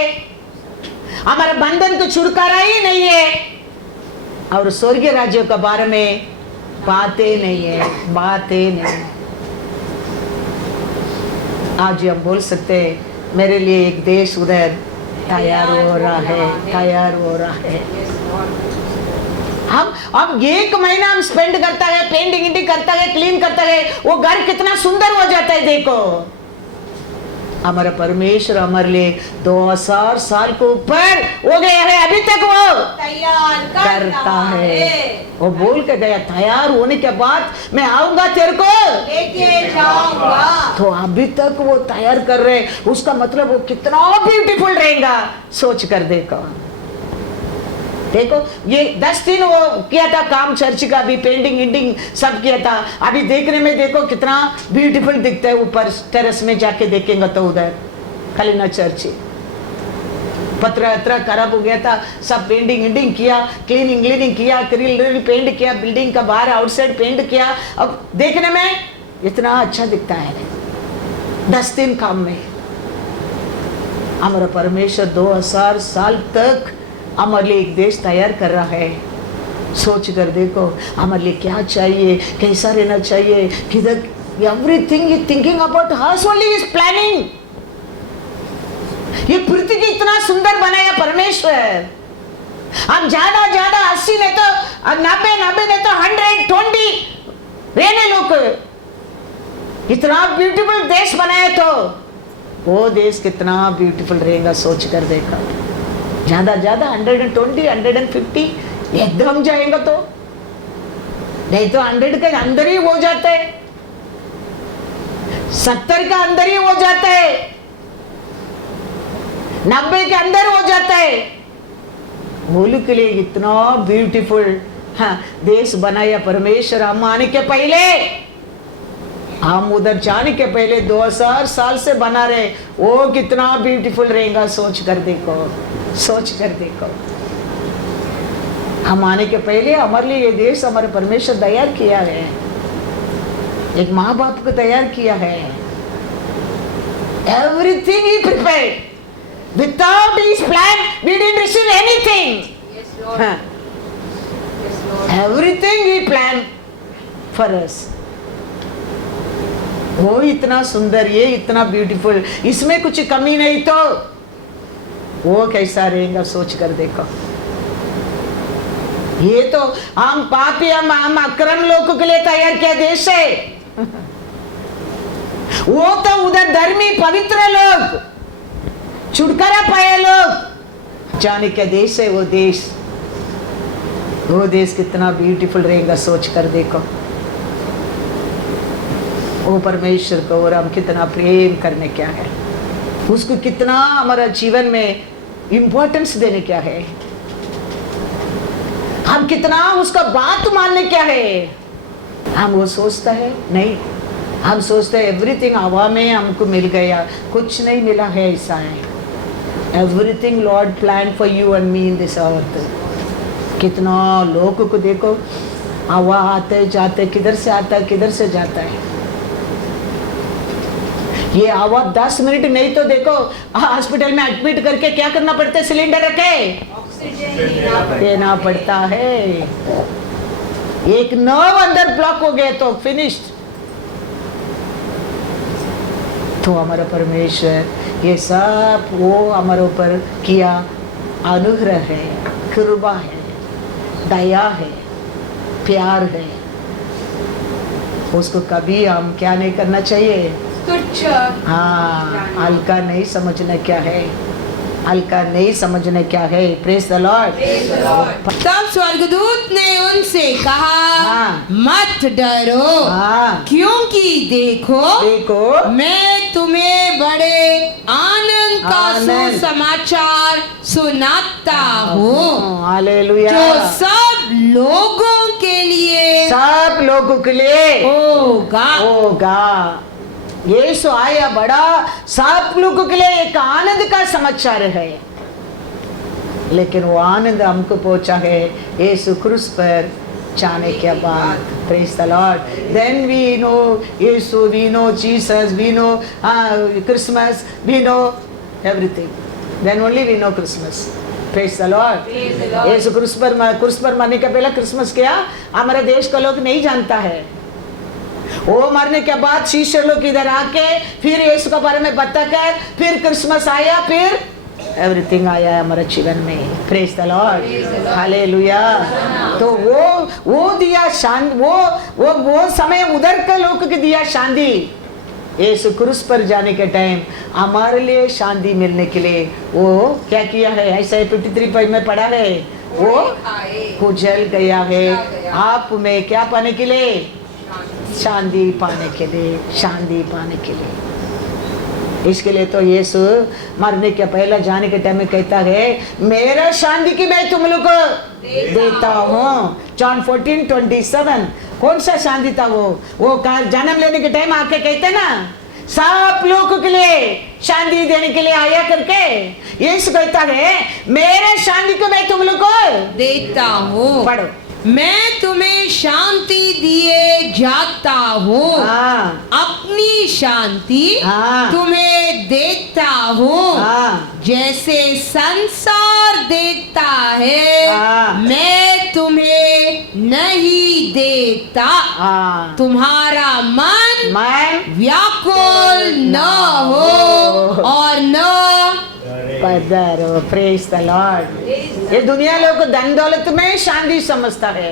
हमारे बंधन तो छुटकारा ही नहीं है, और स्वर्गीय राज्यों के बारे में बातें नहीं है, बातें नहीं। आज हम बोल सकते हैं मेरे लिए एक देश उधर तैयार हो रहा है, तैयार हो रहा है। हम अब 1 महीना हम स्पेंड करता है, पेंटिंग करता है, क्लीन करता है, वो घर कितना सुंदर हो जाता है। देखो हमारा परमेश्वर हमारे लिए 2000 साल के ऊपर हो गया है, अभी तक वो तैयार करता है। वो बोल के गया तैयार होने के बाद मैं आऊंगा तेरे को लेके जाऊंगा। तो अभी तक वो तैयार कर रहे, उसका मतलब वो कितना ब्यूटीफुल रहेगा, सोच कर देखो। देखो ये 10 दिन वो किया था काम, चर्च का भी पेंटिंग इंटिंग सब किया था। अभी देखने में देखो कितना ब्यूटीफुल दिखता है, ऊपर टेरेस में जाके देखेंगे तो उधर कलिना चर्च पत्र खराब हो गया था, सब पेंटिंग इंटिंग किया, क्लीनिंग किया, ग्रिल पेंट किया, बिल्डिंग का बाहर आउटसाइड पेंट किया। अब देखने में इतना अच्छा दिखता है 10 दिन काम में। हमारा परमेश्वर 2000 साल तक हमारे लिए एक देश तैयार कर रहा है। सोच कर देखो हमारे लिए क्या चाहिए, कैसा रहना चाहिए, किधर, everything is thinking about us only, is planning. ये पृथ्वी की इतना सुंदर बनाया परमेश्वर। हम ज्यादा 80 नहीं तो 90 नहीं तो 120 रहने लोग इतना ब्यूटीफुल देश बनाया तो वो देश कितना ब्यूटीफुल रहेगा सोच कर देखा। ज्यादा ज्यादा 120 150 एकदम जाएगा तो, नहीं तो 100 के अंदर ही हो जाता है, 70 का अंदर ही हो जाता है, 90 के अंदर हो जाता है। बोलू के लिए इतना ब्यूटीफुल देश बनाया परमेश्वर। हम आने के पहले, हम उधर जाने के पहले 2000 साल से बना रहे, वो कितना ब्यूटीफुल रहेगा सोच कर देखो, सोच कर देखो। हम आने के पहले हमारे लिए ये देश हमारे परमेश्वर तैयार किया है, एक माँ बाप को तैयार किया है। Everything he prepared. Without his plan, we didn't receive anything. Yes, Lord. Yes, Lord. Everything he planned for us. वो इतना सुंदर, ये इतना ब्यूटीफुल, इसमें कुछ कमी नहीं तो वो कैसा रहेगा सोच कर देखो। ये तो हम पापी, हम अक्रम लोगों के लिए तैयार किया देश है। वो तो उधर धर्मी पवित्र लोग, छुटकारा पाए लोग जाने क्या देश है वो देश। वो देश कितना ब्यूटीफुल रहेगा सोच कर देखो। वो परमेश्वर को और हम कितना प्रेम करने क्या है, उसको कितना हमारा जीवन में इंपॉर्टेंस देने क्या है, हम कितना उसका बात मानने क्या है। हम वो सोचता है नहीं, हम सोचते हैं एवरीथिंग हवा में हमको मिल गया, कुछ नहीं मिला है। ऐसा है everything Lord plan for you and me in this earth. कितना लोगों को देखो, हवा आते जाते, किधर से आता है किधर से जाता है। ये हवा 10 मिनट नहीं तो देखो हॉस्पिटल में एडमिट करके क्या करना पड़ता है, सिलेंडर रखे ऑक्सीजन देना पड़ता है। एक नर्व अंदर ब्लॉक हो गया तो फिनिश्ड। तो हमारा परमेश्वर ये सब वो हमारे ऊपर किया अनुग्रह है, कृपा है, दया है, प्यार है। उसको कभी हम क्या नहीं करना चाहिए, तुच्छ हाँ हल्का नहीं समझना क्या है, हल्का नहीं समझना क्या है। Praise the Lord. तब स्वर्गदूत ने उनसे कहा, हाँ। मत डरो, हाँ क्योंकि देखो देखो मैं तुम्हें बड़े आनंद का आनंद। सुसमाचार सुनाता हूँ, हालेलुया। जो सब लोगों के लिए सब लोगों के लिए होगा। होगा। यीशु आया बड़ा सब लोगों के लिए एक आनंद का समाचार है, लेकिन वो आनंद हमको पहुंचा है यीशु क्रूस पर जाने के बाद। Praise the Lord. Then we know Yeshu, we know Jesus, we know Christmas, we know everything. Then only we know Christmas. Praise the Lord. Yeshu क्रूस पर मरने के पहले क्रिसमस क्या हमारे देश का लोग नहीं जानता है। वो मरने के बाद शिष्य लोग इधर आके फिर यीशु के बारे में बताकर फिर क्रिसमस आया, फिर एवरीथिंग आया हमारे जीवन में। Praise the Lord. हालेलुया। तो वो दिया शांति, वो समय उधर के लोग के दिया शांति। यीशु क्रूस पर जाने के टाइम हमारे लिए शांति मिलने के लिए वो क्या किया है, ऐसा 53 में पढ़ा है, वो कुचल गया है आप में क्या पाने के लिए, शांति पाने के लिए, शांति पाने के लिए। इसके लिए तो यीशु मरने के पहले जाने के टाइम में कहता है, मेरा शांति की मैं तुम लोग को देता हूँ। जॉन 14:27। कौन सा शांति था वो जन्म लेने के टाइम आके कहते ना, सब लोगों के लिए शांति देने के लिए आया करके यीशु कहता है, मेरे शांति को मैं तुम लोग को देता हूँ। पढ़ो। मैं तुम्हें शांति दिए जाता हूँ, हाँ। अपनी शांति हाँ। तुम्हें देता हूँ, हाँ। जैसे संसार देता है हाँ। मैं तुम्हें नहीं देता। हाँ। तुम्हारा मन मैं व्याकुल न हो और न पधारो। Praise the Lord. ये दुनिया लोग धन दौलत में शांति समझता है,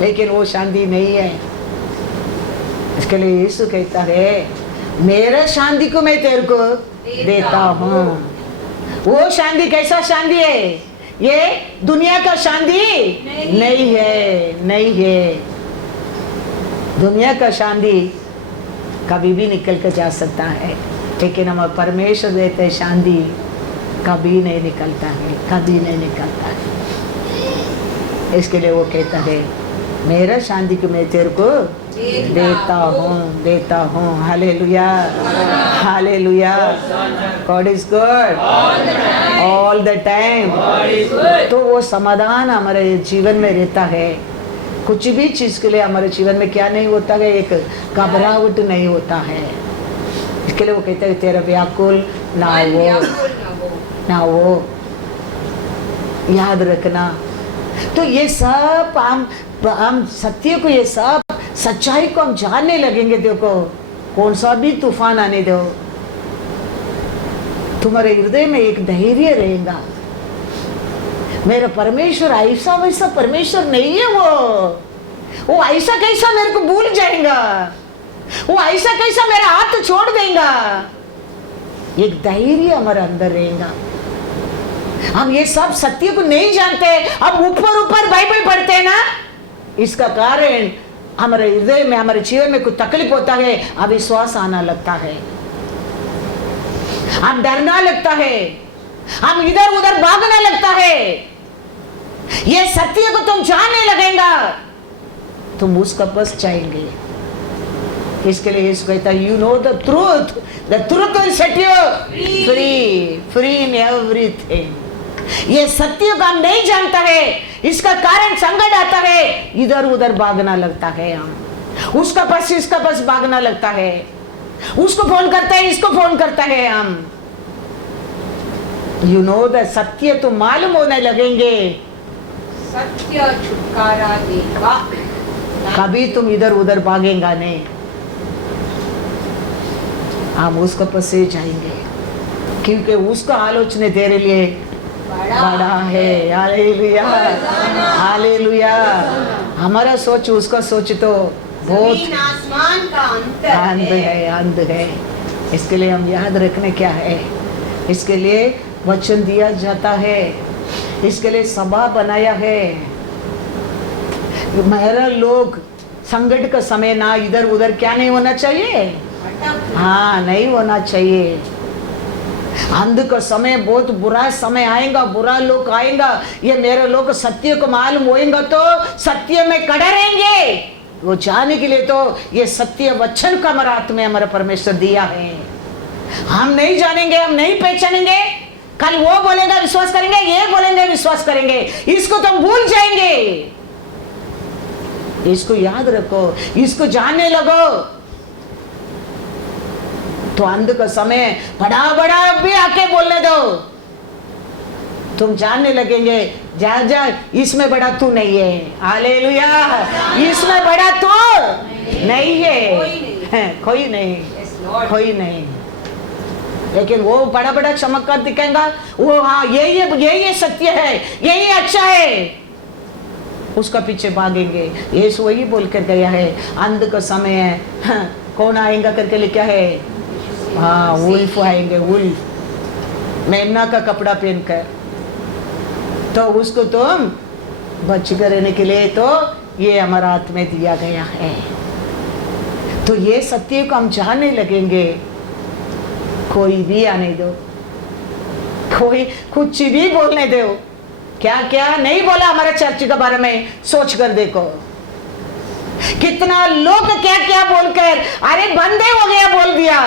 लेकिन वो शांति नहीं है। इसके लिए यीशु कहता है मेरा शांति को मैं तेरे को देता हूँ। वो शांति कैसा शांति है? ये दुनिया का शांति नहीं है, नहीं है। दुनिया का शांति कभी भी निकल कर जा सकता है, लेकिन हम परमेश्वर देते शांति कभी नहीं निकलता है, कभी नहीं निकलता है। इसके लिए वो कहता है मेरा शांति को मैं तेरे को देता हूँ। Hallelujah, hallelujah. God is good all the time. तो वो समाधान हमारे जीवन में रहता है। कुछ भी चीज के लिए हमारे जीवन में क्या नहीं होता है, एक घबराहट नहीं होता है। इसके लिए वो कहते हैं तेरा व्याकुल ना हो, याद रखना। तो ये सब हम सत्य को, ये सब सच्चाई को हम जानने लगेंगे। देखो कौन सा भी तूफान आने दो, तुम्हारे हृदय में एक धैर्य रहेगा। मेरा परमेश्वर ऐसा वैसा परमेश्वर नहीं है। वो ऐसा कैसा मेरे को भूल जाएगा, वो ऐसा कैसा मेरा हाथ छोड़ देगा। एक धैर्य हमारे अंदर रहेगा। हम ये सब सत्य को नहीं जानते, हम ऊपर ऊपर बाइबल पढ़ते हैं ना, इसका कारण हमारे हृदय में, हमारे जीवन में कुछ तकलीफ होता है, अविश्वास आना लगता है, हम डरना लगता है, हम इधर उधर भागना लगता है। ये सत्य को तुम जानने लगेगा, तुम उसका बस जाएंगे। इसके लिए यीशु कहता है you know the truth will set you free in everything. ये सत्य को हम नहीं जानता है, इसका कारण संकट आता है, इधर उधर भागना लगता है, हम उसका पास इसका पास भागना लगता है, उसको फोन करता है, इसको फोन करता है हम। यू नो द सत्य तो मालूम होने लगेंगे, सत्य छुटकारा देगा। कभी तुम इधर उधर भागेगा नहीं, हम उसको पास से जाएंगे, क्योंकि उसका आलोचना तेरे लिए बड़ा है। Hallelujah, hallelujah. हमारा सोच उसका सोच तो बहुत आसमान का अंत है। इसके लिए हम याद रखने क्या है, इसके लिए वचन दिया जाता है, इसके लिए सभा बनाया है। मेरा लोग संकट का समय ना इधर उधर क्या नहीं होना चाहिए, हाँ नहीं होना चाहिए। अंध का समय बहुत बुरा समय आएगा, बुरा लोग आएगा। ये मेरे लोग सत्य को मालूम होएगा तो सत्य में खड़े रहेंगे। वो जाने के लिए तो ये सत्य वचन का हमारे हाथ में हमारा परमेश्वर दिया है। हम नहीं जानेंगे, हम नहीं पहचानेंगे, कल वो बोलेगा विश्वास करेंगे, ये बोलेंगे विश्वास करेंगे, इसको तो हम भूल जाएंगे। इसको याद रखो, इसको जानने लगो, तो अंध का समय बड़ा बड़ा भी आके बोलने दो, तुम जानने लगेंगे जा जा इसमें बड़ा तू नहीं है। हालेलुया, इसमें बड़ा तू नहीं है, कोई नहीं, लेकिन वो बड़ा बड़ा चमत्कार दिखाएगा, वो हाँ यही सत्य है, यही अच्छा है, उसका पीछे भागेंगे। यीशु वही बोल कर गया है, अंध का समय है, हाँ, कौन आएगा करके लिखा है, हाँ वुल्फ आएंगे, वुल्फ मेमना का कपड़ा पहनकर। तो उसको तुम बच कर रहने के लिए तो ये हमारा हाथ में दिया गया है। तो ये सत्य को हम जानने लगेंगे। कोई भी आने दो, कोई कुछ भी बोलने दो, क्या क्या नहीं बोला हमारे चर्च के बारे में, सोच कर देखो कितना लोग क्या क्या बोलकर अरे बंदे हो गया बोल दिया।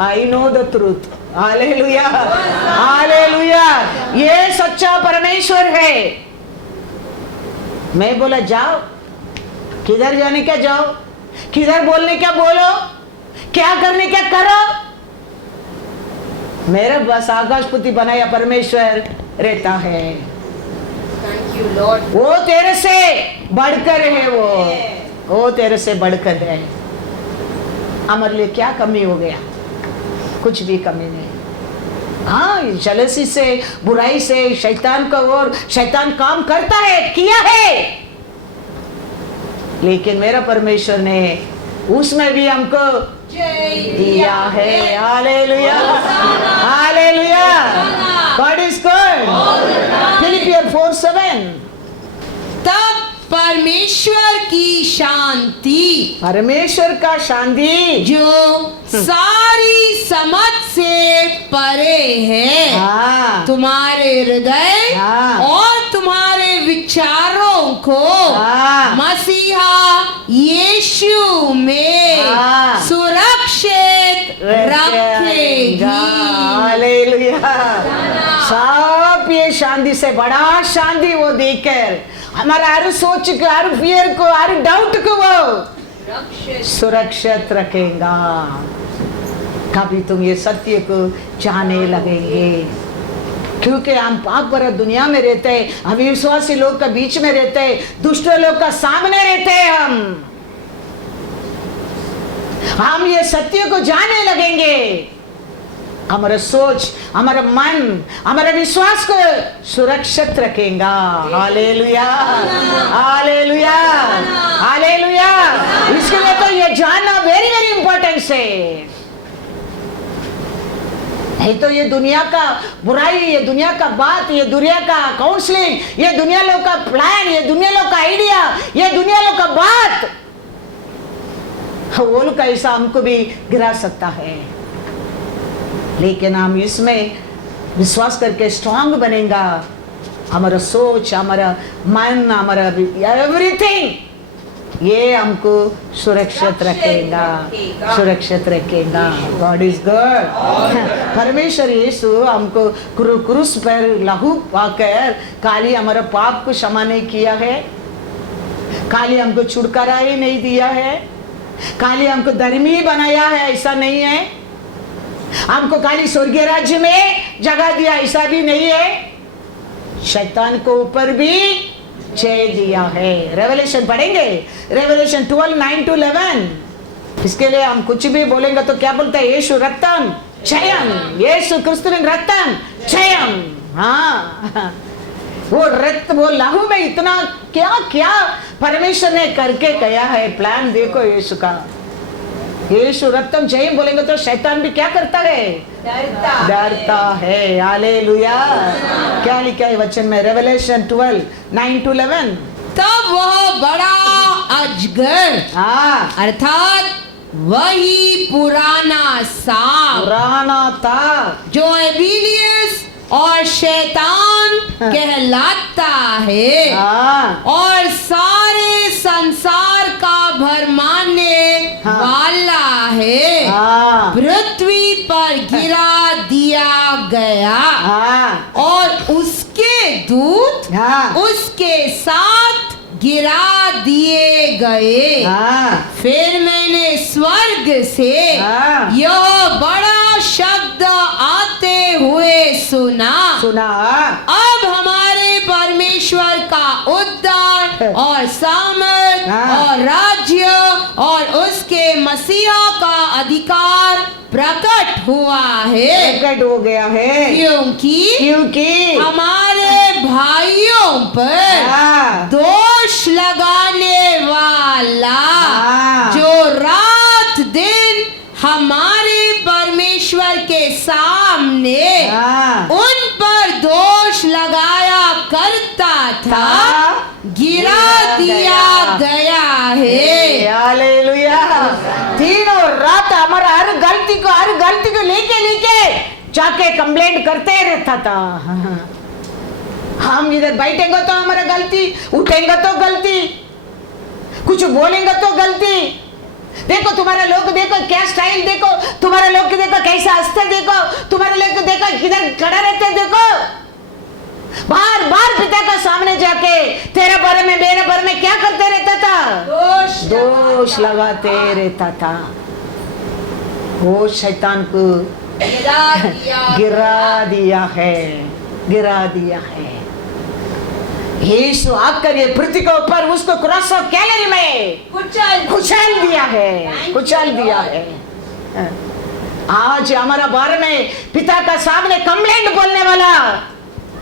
I know the truth. Hallelujah, hallelujah. ये सच्चा परमेश्वर है। मैं बोला जाओ, किधर जाने क्या जाओ, किधर बोलने क्या बोलो, क्या करने क्या करो। मेरा बस आकाशपति बनाया परमेश्वर रहता है। Thank you, Lord. वो तेरे से बढ़कर है, वो तेरे से बढ़कर है। हमारे लिए क्या कमी हो गया, कुछ भी कमी नहीं। हाँ, जलसी से, बुराई से, शैतान का और शैतान काम करता है, किया है, लेकिन मेरा परमेश्वर ने उसमें भी हमको दिया है। Hallelujah, hallelujah, God is good. फिलिपियर 4:7। तब परमेश्वर की शांति, परमेश्वर का शांति जो सारी समझ से परे है, हाँ, तुम्हारे हृदय हाँ, और तुम्हारे विचारों को हाँ, मसीहा यीशु में हाँ, सुरक्षित रखेगी। हालेलुया। सब ये शांति से बड़ा शांति वो देकर हमारा हर सोच को, हर फियर को, हर डाउट को वो सुरक्षित रखेगा। कभी तुम ये सत्य को जाने लगेंगे, क्योंकि हम पाप भरा दुनिया में रहते हैं, अविश्वासी लोग का बीच में रहते हैं, दुष्ट लोग का सामने रहते हैं। हम ये सत्य को जाने लगेंगे, हमारा सोच, हमारा मन, हमारा विश्वास को सुरक्षित रखेगा। Hallelujah, hallelujah, hallelujah. इसके लिए तो ये जानना वेरी वेरी इंपॉर्टेंट है। नहीं तो ये दुनिया का बुराई, ये दुनिया का बात, ये दुनिया का काउंसलिंग, ये दुनिया लोग का प्लान, ये दुनिया लोग का आइडिया, ये दुनिया लोग का बात, वो लोग ऐसा हमको भी गिरा सकता है। लेकिन हम इसमें विश्वास करके स्ट्रांग बनेगा। हमारा सोच, हमारा मन, हमारा एवरीथिंग ये हमको सुरक्षित रखेगा, सुरक्षित रखेगा। God is good. परमेश्वर यीशु हमको क्रूस पर लहू पाकर खाली हमारा पाप को क्षमा नहीं किया है, खाली हमको छुटकारा ही नहीं दिया है, खाली हमको धर्मी बनाया है, ऐसा नहीं है। हमको खाली स्वर्गीय राज्य में जगह दिया, ऐसा भी नहीं है। शैतान को ऊपर भी जय दिया है। रेवलेशन पढ़ेंगे, रेवलेशन 12:9-11। इसके लिए हम कुछ भी बोलेंगे तो क्या बोलते हैं? यीशु रक्तम जयम, यीशु क्रिस्तुविन रक्तम जयम। हाँ, वो रक्त, वो लहू में इतना क्या क्या परमेश्वर ने करके गया है। प्लान देखो यीशु का। यीशु रक्तम जयम बोलेंगे तो शैतान भी क्या करता है? डरता है। हालेलुया। क्या लिखा है वचन में? रेवलेशन 12:9-11। तब वह बड़ा अजगर, हाँ, अर्थात वही पुराना सांप, पुराना था, जो एबिलियस और शैतान कहलाता है, हाँ, और सारे संसार का भरमाने हाँ, वाला है, हाँ, पृथ्वी पर गिरा दिया गया, हाँ, और उसके दूत हाँ, उसके साथ गिरा दिए गए। हाँ, फिर मैंने स्वर्ग से हाँ, यह बड़ा शब्द आते हुए सुना, अब हमारे परमेश्वर का उद्धार और सामर्थ हाँ, और राज्य और उसके मसीहा का अधिकार प्रकट हुआ है, प्रकट हो गया है। क्योंकि हमारे भाइयों पर हाँ, दोष लगाने वाला, हाँ, जो रात दिन हमारे परमेश्वर के सामने हाँ, उन पर दोष लगाया करता था, गिरा दिया गया है। हालेलुया। तीनों रात हमारा हर गलती को लेके जाके कंप्लेंट करते रहता था। हम इधर बैठेंगे तो हमारा गलती, उठेंगे तो गलती, कुछ बोलेंगे तो गलती। देखो तुम्हारे लोग, देखो क्या स्टाइल, देखो तुम्हारे लोग की, देखो कैसे हंसते, देखो तुम्हारे लोग देखो किधर खड़ा रहते, देखो बार बार पिता का सामने जाके तेरे बारे में, मेरे बारे में क्या करते रहता था? दोष लगाते रहता था। वो शैतान को गिरा दिया है। यीशु आकर ये पृथ्वी के ऊपर उसको क्रॉस ऑफ कैलरी में कुचल दिया है। आज हमारा बारे में पिता का सामने कंप्लेंट बोलने वाला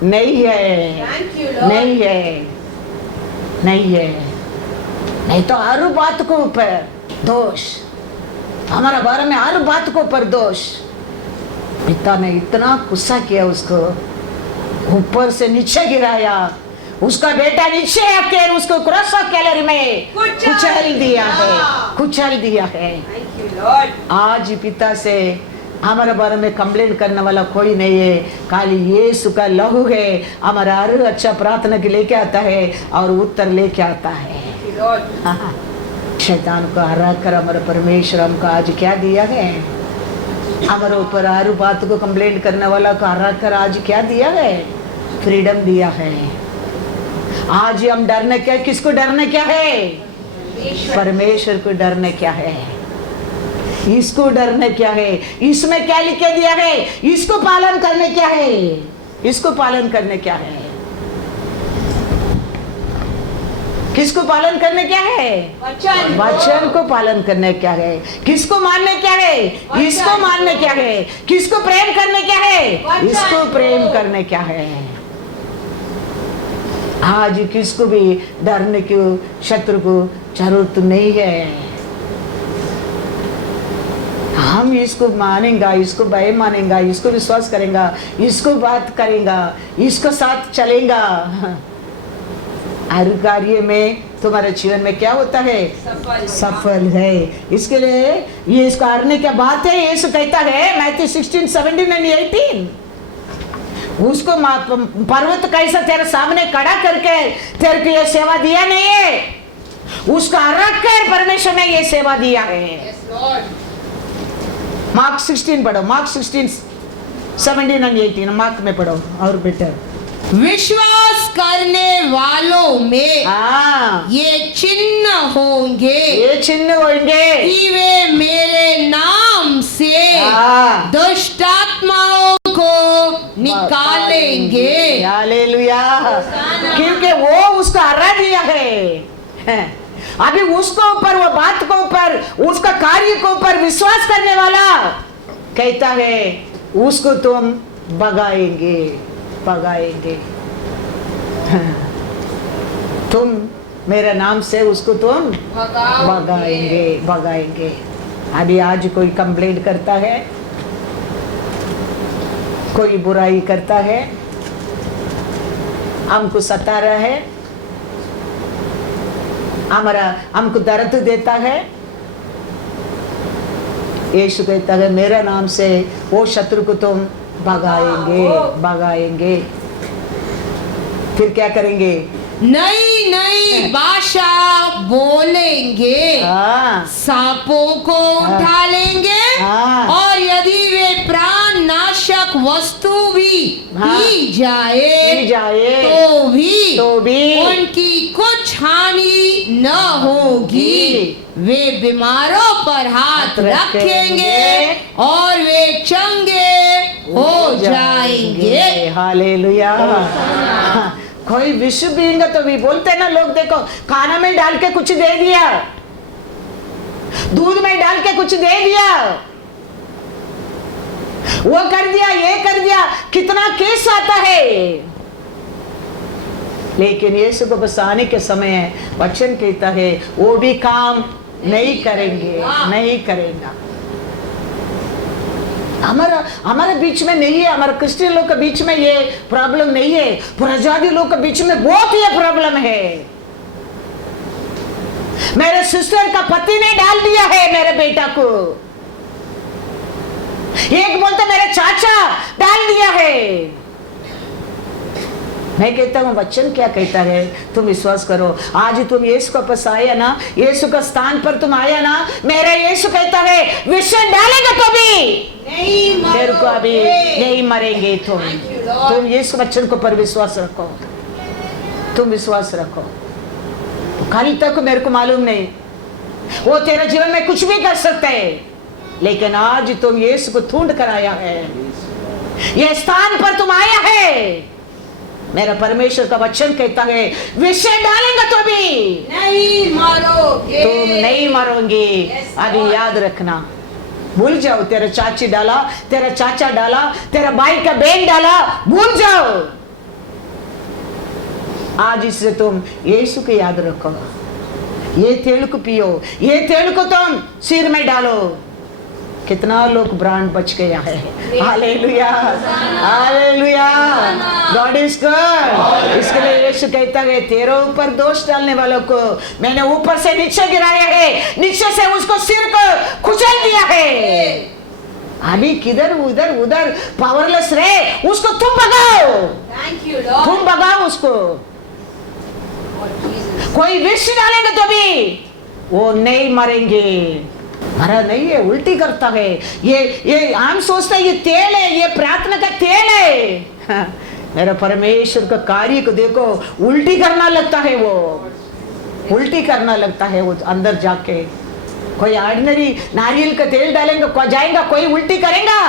नहीं है। नहीं तो हर बात को ऊपर दोष, हमारा बारे में हर बात को ऊपर दोष। पिता ने इतना गुस्सा किया, उसको ऊपर से नीचे गिराया, उसका बेटा नीचे आकर उसको क्रॉस ऑफ कैलरी में कुचल दिया है, कुचल दिया है। आज पिता से हमारे बारे में कंप्लेंट करने वाला कोई नहीं है, खाली यीशु का लहू है हमारा हर अच्छा प्रार्थना के लेके आता है और उत्तर लेके आता है। शैतान को हरा कर हमारा परमेश्वर हमको आज क्या दिया है? हमारे ऊपर हर बात को कंप्लेंट करने वाला को हरा कर आज क्या दिया है? फ्रीडम दिया है। आज हम डरने क्या, किसको डरने क्या है? परमेश्वर को डरने क्या है? इसको डरने क्या है? इसमें क्या लिख के दिया है? इसको पालन करने क्या है? इसको पालन करने क्या है? किसको पालन करने क्या है? वचन को पालन करने क्या है? किसको मानने क्या है? इसको मानने क्या है? किसको प्रेम करने क्या है? इसको प्रेम करने क्या है? आज किसको भी डरने की शत्रु को जरूरत नहीं है। हम इसको मानेंगा, इसको भय मानेंगा, इसको विश्वास करेंगा, इसको बात करेंगा, इसको साथ चलेगा, हर कार्य में तुम्हारे जीवन में क्या होता है? सफल है। इसके लिए ये इस कारण क्या बात है? यीशु कहता है मैथ्यू 16, 17 and 18, उसको पर्वत कैसा तेरे सामने खड़ा करके तेरे को ये सेवा दिया नहीं है, उसका रख कर परमेश्वर ने ये सेवा दिया है। मार्क 16 पढ़ो, मार्क 16, 17 and 18, मार्क में पढ़ो और बेटर। विश्वास करने वालों में ये चिन्ह होंगे, ये चिन्ह होंगे कि वे मेरे नाम से दुष्ट आत्माओं को निकालेंगे। हालेलुया, क्योंकि वो उसका हरा दिया है। अभी उसको ऊपर, वो बात को ऊपर, उसका कार्य को ऊपर विश्वास करने वाला कहता है उसको तुम भगाएंगे, भगाएंगे। तुम मेरे नाम से उसको तुम भगाएंगे, भगाएंगे। अभी आज कोई कंप्लेंट करता है, कोई बुराई करता है, हमको सता रहा है, हमारा हमको दर्द देता है, यीशु कहता है मेरा नाम से वो शत्रु को तुम भगाएंगे, भगाएंगे। फिर क्या करेंगे? नई नई भाषा बोलेंगे, सांपों को उठा लेंगे, और यदि वे प्राण नाशक वस्तु भी पी जाए तो भी उनकी कुछ हानि न होगी। वे बीमारों पर हाथ रखेंगे और वे चंगे हो जाएंगे। हालेलुया। कोई विश्व पिएंगे तो भी बोलते ना लोग, देखो खाना में डाल के कुछ दे दिया, दूध में डाल के कुछ दे दिया, वो कर दिया, ये कर दिया, कितना केस आता है। लेकिन यीशु को बस आने के समय वचन कहता है वो भी काम नहीं करेंगे, नहीं करेगा। हमारे बीच में नहीं है, हमारे क्रिश्चियन लोग के बीच में ये प्रॉब्लम नहीं है, पुरजादी लोग के बीच में बहुत ये प्रॉब्लम है। मेरे सिस्टर का पति ने डाल दिया है मेरे बेटा को, एक बोलता मेरे चाचा डाल दिया है। मैं कहता हूँ वचन क्या कहता है, तुम विश्वास करो। आज तुम यीशु का पास आया ना, यीशु का स्थान पर तुम आया ना, मेरा यीशु कहता है विषय डालेगा तो भी तेरे को अभी नहीं मरेंगे। तुम यीशु वचन को पर विश्वास रखो, तुम विश्वास रखो। कल तक मेरे को मालूम नहीं, वो तेरे जीवन में कुछ भी कर सकते है, लेकिन आज तुम यीशु को ढूंढ कर आया है, ये स्थान पर तुम आया है। मेरा परमेश्वर का वचन कहता है विषय डालेंगे तो भी नहीं मरोगे, तुम नहीं मरोगे। अभी याद रखना, भूल जाओ तेरा चाची डाला, तेरा चाचा डाला, तेरा भाई का बहन डाला, भूल जाओ। आज इससे तुम यीशु को याद रखो, ये तेल को पियो, ये तेल को तुम सिर में डालो। कितना लोग ब्रांड बच गया है। Hallelujah, hallelujah, God is good. इसके लिए यीशु कहता है तेरे ऊपर दोष डालने वालों को मैंने ऊपर से नीचे गिराया है, नीचे से उसको सिर को कुचल दिया है। अभी किधर उधर उधर पावरलेस रहे, उसको तुम भगाओ, तुम भगाओ उसको। कोई विष डालेंगे तो भी वो नहीं मरेंगे। मरा नहीं है, उल्टी करता है। ये हम सोचते हैं ये तेल है, ये प्रार्थना का तेल है। हाँ, मेरा परमेश्वर का कार्य को देखो, उल्टी करना लगता है, वो उल्टी करना लगता है वो अंदर जाके। कोई ऑर्डिनरी नारियल का तेल डालेंगे जाएगा, कोई उल्टी करेगा?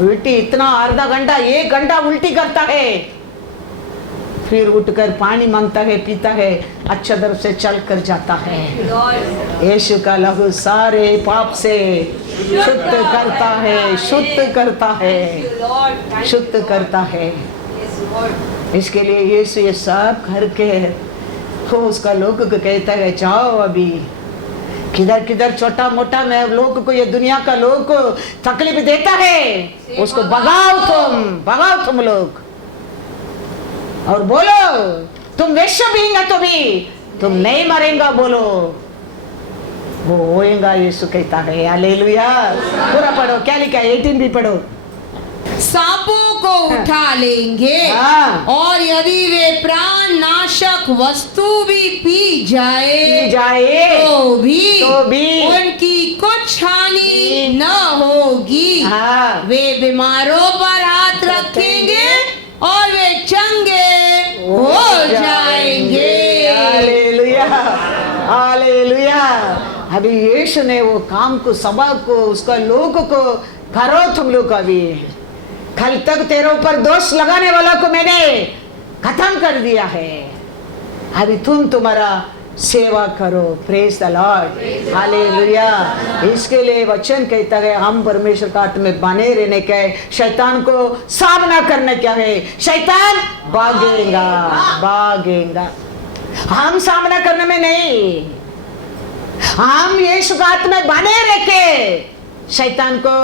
उल्टी इतना आधा घंटा 1 घंटा उल्टी करता है, फिर उठकर पानी मांगता है, पीता है, अच्छा दर से चल कर जाता है। यीशु का लहू सारे पाप से शुद्ध करता है, शुद्ध करता है, शुद्ध करता है। इसके लिए यीशु ये सब करके वो उसका लोग को कहता है जाओ अभी किधर किधर छोटा मोटा मैं लोग को, ये दुनिया का लोग को तकलीफ देता है, उसको भगाओ तुम लोग। और बोलो तुम वैश्य बींगा तो भी तुम नहीं मरेंगा, बोलो वो होएगा। यीशु कहता है हालेलुया। पूरा पढ़ो, क्या लिखा है 18 भी पढ़ो। सांपों को उठा लेंगे हाँ। और यदि वे प्राण नाशक वस्तु भी पी जाए तो भी उनकी कुछ हानि न होगी। हाँ। वे बीमारों पर हाथ रखेंगे और वे चंगे हो जाएंगे। Hallelujah, hallelujah. अभी यीशु ने वो काम को, सभा को, उसका लोग को करो तुम लोग। अभी कल तक तेरे ऊपर दोष लगाने वाला को मैंने खत्म कर दिया है, अभी तुम्हारा सेवा करो। Praise the Lord, hallelujah. इसके लिए वचन कहता है हम परमेश्वर का हाथ में बने रहने का है, शैतान को सामना करने क्या है। शैतान भागेगा, हम सामना करने में नहीं, हम यीशु का हाथ में बने रह के शैतान को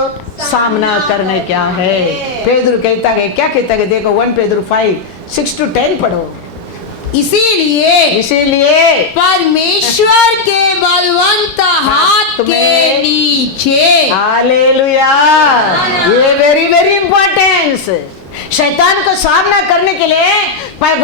सामना करने क्या है। पेदरू कहता है, क्या कहता है देखो 1 पेदरू 5:6-10 पढ़ो। इसीलिए परमेश्वर के बलवंत हाथ के नीचे, हालेलुया, ये वेरी वेरी इंपॉर्टेंस। शैतान को सामना करने के लिए,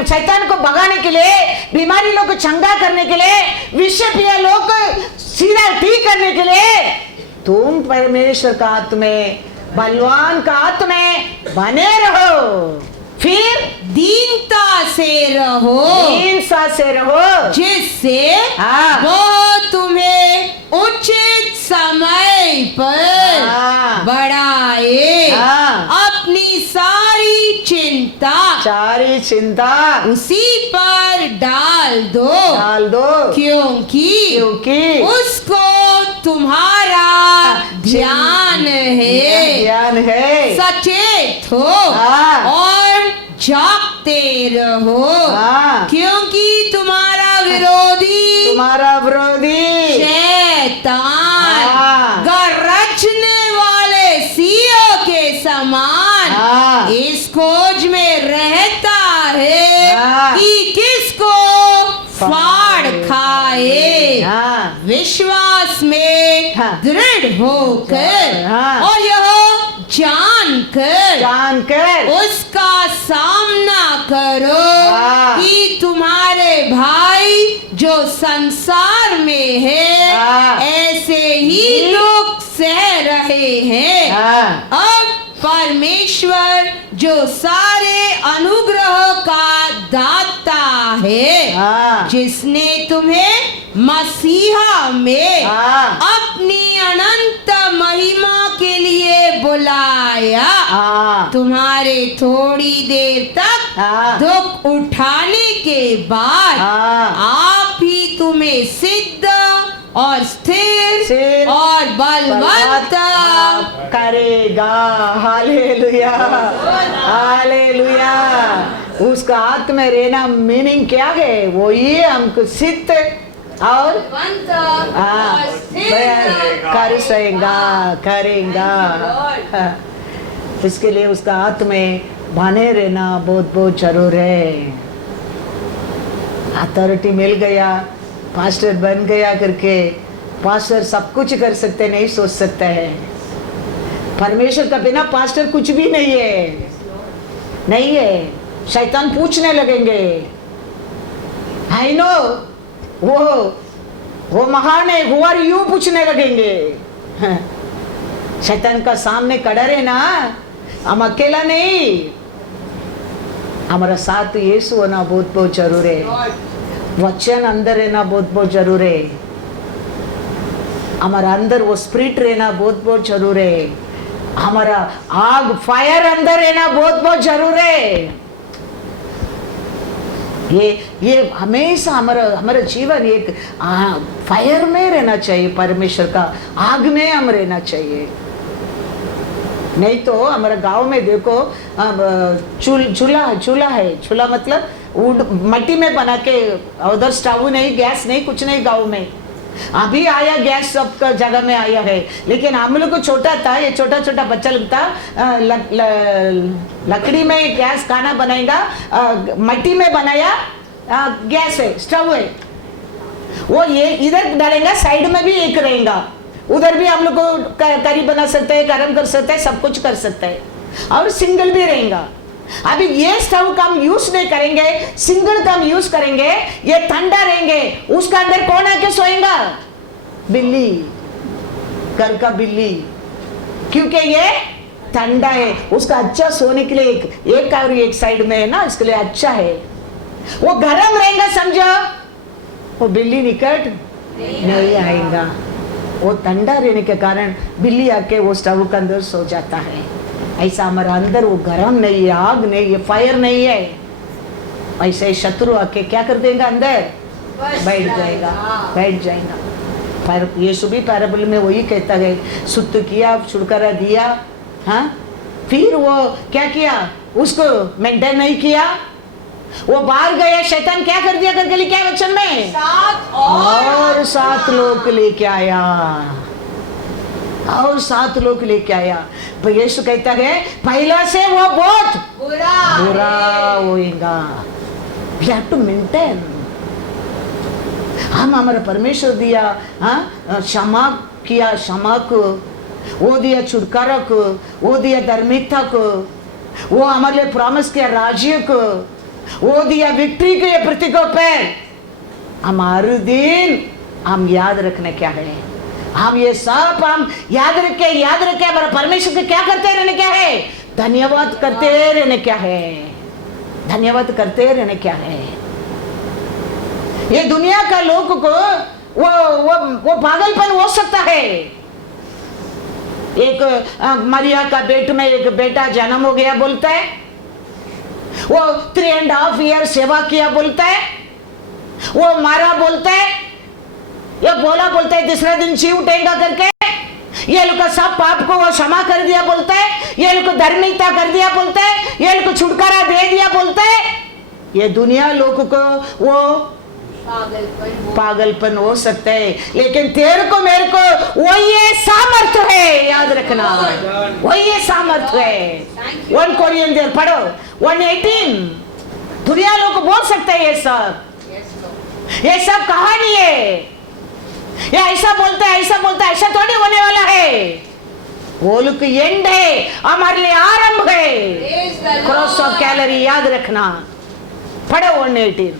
शैतान को भगाने के लिए, बीमारी लोग को चंगा करने के लिए, विषय पिया लोग को सीधा ठीक करने के लिए तुम परमेश्वर का हाथ में, बलवान का हाथ में बने रहो। फिर दीनता से रहो, जिससे वो तुम्हें उचित समय पर बढ़ाए। अपनी सारी चिंता उसी पर डाल दो, क्योंकि उसको तुम्हारा ध्यान है। सचेत हो और जागते रहो, क्योंकि तुम्हारा विरोधी शैतान गरजने वाले सिंह के समान इस खोज में रहता है कि किसको फाड़ खाए। विश्वास में दृढ़ होकर और यह जानकर उसका सामना करो कि तुम्हारे भाई जो संसार में है ऐसे ही लोग सह रहे हैं। अब परमेश्वर जो सारे अनुग्रह का दाता है, जिसने तुम्हें मसीहा में अपनी अनंत महिमा के लिए बुलाया, तुम्हारे थोड़ी देर तक दुख उठाने के बाद आप ही तुम्हें सिद्ध और स्थिर और बलवंत करेगा। Hallelujah, hallelujah. उसका हाथ में रहना मीनिंग क्या है? वो ये हमको सिद्ध और कर सकेगा, करेगा। इसके लिए उसका हाथ में बने रहना बहुत बहुत जरूर है। अथॉरिटी मिल गया, पास्टर बन गया करके पास्टर सब कुछ कर सकते नहीं सोच सकता है। परमेश्वर का बिना पास्टर कुछ भी नहीं है, नहीं है। शैतान पूछने लगेंगे, आई नो वो महान है, हु आर यू पूछने लगेंगे। शैतान का सामने खड़ा रहना, हम अकेला नहीं, हमारा साथ यीशु होना बहुत बहुत जरूर है। वचन अंदर रहना बहुत बहुत जरूर है। हमारा अंदर वो स्पिरिट रहना बहुत बहुत जरूर है। हमारा आग फायर अंदर रहना बहुत बहुत जरूर है। ये हमेशा हमारा जीवन एक फायर में रहना चाहिए, परमेश्वर का आग में हम रहना चाहिए। नहीं तो हमारे गांव में देखो चूल्हा है। चूल्हा मतलब मट्टी में बना के, उधर स्टोव नहीं, गैस नहीं, कुछ नहीं। गांव में अभी आया गैस, सब जगह में आया है। लेकिन हम लोग को छोटा था, ये छोटा छोटा बच्चा लगता लकड़ी में गैस खाना बनाएगा, मट्टी में बनाया गैस है, स्टोव है। वो ये इधर डालेगा, साइड में भी एक रहेगा, उधर भी हम लोग को करी बना सकते हैं, गरम कर सकते हैं, सब कुछ कर सकते हैं, और सिंगल भी रहेगा। अभी ये स्टोव का हम यूज नहीं करेंगे, सिंगल का हम यूज करेंगे, ये ठंडा रहेंगे। उसका अंदर कौन आके सोएगा? बिल्ली, घर का बिल्ली, क्योंकि ये ठंडा है। उसका अच्छा सोने के लिए एक और एक साइड में है ना, इसके लिए अच्छा है। वो गरम रहेगा, समझो, वो बिल्ली निकट नहीं आएगा। वो ठंडा रहने के कारण बिल्ली आके वो स्टोव के अंदर सो जाता है। ऐसा हमारा अंदर वो गरम नहीं है, आग नहीं है, फायर नहीं है। ऐसे शत्रु आके क्या कर देगा? अंदर बैठ जाएगा। पर यीशु भी पैराबल में वही कहता है, शुद्ध किया, छुटकारा दिया, हाँ, फिर वो क्या किया? उसको मेंटेन नहीं किया, वो बाहर गया, शैतान क्या कर दिया करके लिखा है वचन में? और 7 लोग लेके आया, और 7 लोग लेके आया। तो यीशु कहता है पहला से वो बहुत बुरा होएगा। We have to maintain। हम हमारा परमेश्वर दिया, क्षमा किया, क्षमा को वो दिया, छुटकारा को वो दिया, धार्मिकता को वो हमारे लिए प्रॉमिस किया, राज्य को वो दिया, विक्ट्री के प्रतीकों पे। हमारे दिन हम याद रखने क्या है? हम ये सब हम याद रखे हमारा परमेश्वर के क्या करते रहने क्या है? धन्यवाद करते रहने क्या है? धन्यवाद करते रहने क्या है? ये दुनिया का लोग को वो पागलपन हो सकता है। एक मरिया का पेट में एक बेटा जन्म हो गया बोलता है, वो 3.5 ईयर सेवा किया बोलता है, वो मारा बोलता है, ये बोलता है तीसरा दिन जी उठेगा करके। ये लोग का सब पाप को वो क्षमा कर दिया बोलता है, ये लोग को धार्मिकता कर दिया बोलता है, ये लोग को छुटकारा दे दिया बोलता है। ये दुनिया लोग को वो पागलपन हो सकता है, लेकिन तेरे को मेरे को वो ये सामर्थ्य है, याद रखना, वो ये सामर्थ्य है। 1 कोरिन्थियर पढ़ो 1:18। दुनिया लोग बोल सकते हैं ये सब कहानी है, ये ऐसा बोलता है, ऐसा थोड़ी होने वाला है। वो लोग एंड है, हमारे लिए आरंभ है। क्रॉस ऑफ कैलरी याद रखना, पढ़ो 1:18।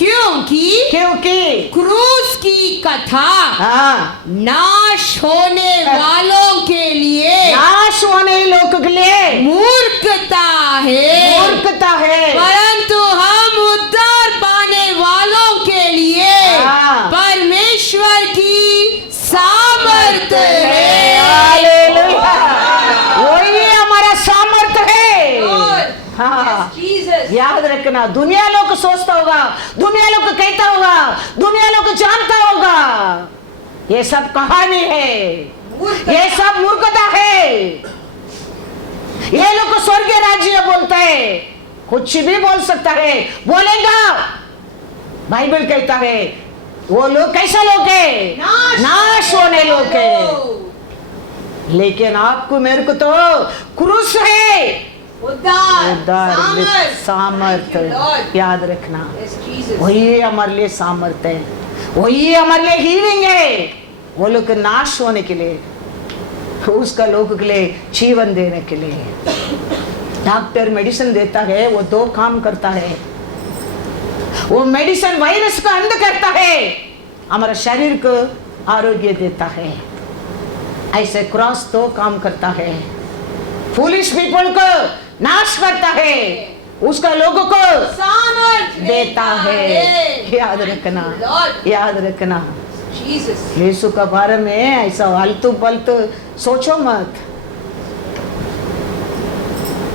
क्योंकि क्रूस की कथा नाश होने वालों के लिए मूर्खता है, परंतु हम उद्धार पाने वालों के लिए परमेश्वर की सामर्थ है। हालेलुया, वही हमारा सामर्थ है। याद रखना, दुनिया लोग सोचता होगा, दुनिया लोग कहता होगा, दुनिया लोग जानता होगा, ये सब कहानी है, ये सब मूर्खता है। ये लोग स्वर्गीय राज्य बोलता है, कुछ भी बोल सकता है, बोलेगा। बाइबल कहता है वो लोग कैसा लोग है, नाश होने लोग है। लेकिन आपको मेरे को तो क्रूस है, उद्धार सामर्थ। याद रखना, वही हमारे लिए सामर्थ है, वही हमारे लिए हीलिंग है। वो लोग नाश होने के लिए, उसका लोगों के लिए जीवन देने के लिए। डॉक्टर मेडिसिन देता है, वो दो काम करता है। वो मेडिसिन वायरस का अंत करता है, हमारा शरीर को आरोग्य देता है। ऐसे क्रॉस दो काम करता है, फूलिश पीपल को नाश करता है, उसका लोगों को सामर्थ देता है। याद रखना, याद रखना। यीशु का बारे में ऐसा आलतू पलतू सोचो मत।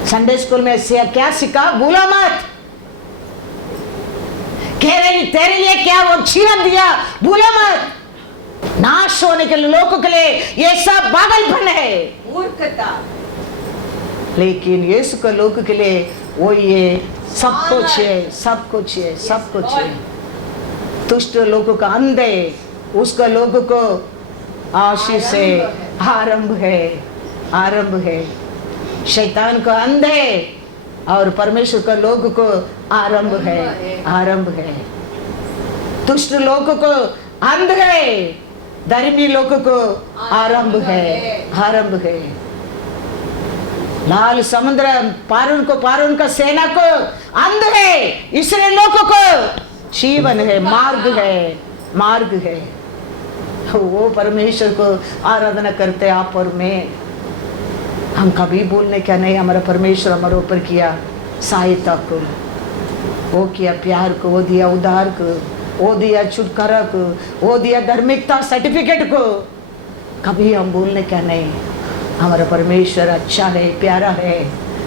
संडे स्कूल में क्या सीखा भूला मत। तेरे लिए क्या वो जीवन दिया भूला मत। नाश होने के लोगों के लिए ये सब पागलपन है, मूर्खता। लेकिन यीशु के लोगों के लिए वो ये सब कुछ है, सब कुछ है, सब कुछ है। दुष्ट लोगों का अंधे, उसका लोगों को आशीष है, आरंभ है, आरंभ है। शैतान को अंधे और परमेश्वर का लोगों को आरंभ है, आरंभ है। दुष्ट लोगों को अंध है, धर्मी लोगों को आरंभ है, आरंभ है। लाल समुद्र पारून का सेना को अंध है, इसलिए लोगों को जीवन है, मार्ग है, मार्ग है। वो परमेश्वर को आराधना करते आप और मैं। हम कभी बोलने क्या नहीं, हमारा परमेश्वर हमारे ऊपर किया सहायता को, वो किया प्यार को, वो दिया उद्धार को, वो दिया छुटकारा को, वो दिया धार्मिकता सर्टिफिकेट को। कभी हम बोलने क्या नहीं। हमारा परमेश्वर अच्छा है, प्यारा है,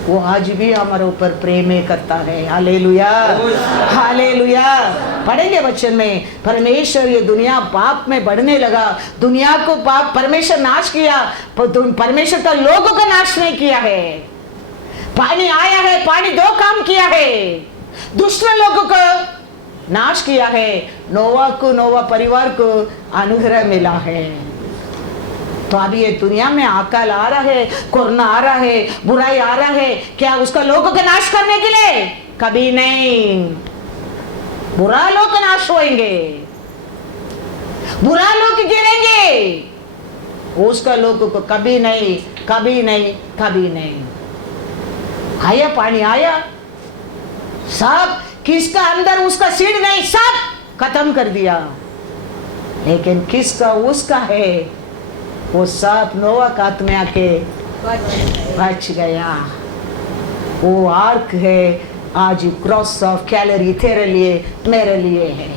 वो आज भी हमारे ऊपर प्रेम करता है। Hallelujah, hallelujah. पढ़ेंगे वचन में, परमेश्वर ये दुनिया पाप में बढ़ने लगा, दुनिया को पाप परमेश्वर नाश किया, परमेश्वर का लोगों का नाश नहीं किया है। पानी आया है, पानी दो काम किया है, दूसरे लोगों को नाश किया है, नोवा को, नोवा परिवार को अनुग्रह मिला है। तो अभी ये दुनिया में अकाल आ रहा है, कोरोना आ रहा है, बुराई आ रहा है, क्या उसका लोगों का नाश करने के लिए? कभी नहीं। बुरा लोग नाश होंगे, बुरा लोग गिरेंगे, उसका लोगों को कभी नहीं, कभी नहीं, कभी नहीं। आया पानी आया, सब किसका अंदर उसका सीड नहीं, सब खत्म कर दिया। लेकिन किसका उसका है, वो सब नोवा कात में आके बच गया। वो आर्क है, आज क्रॉस ऑफ कैलरी तेरे लिए मेरे लिए है।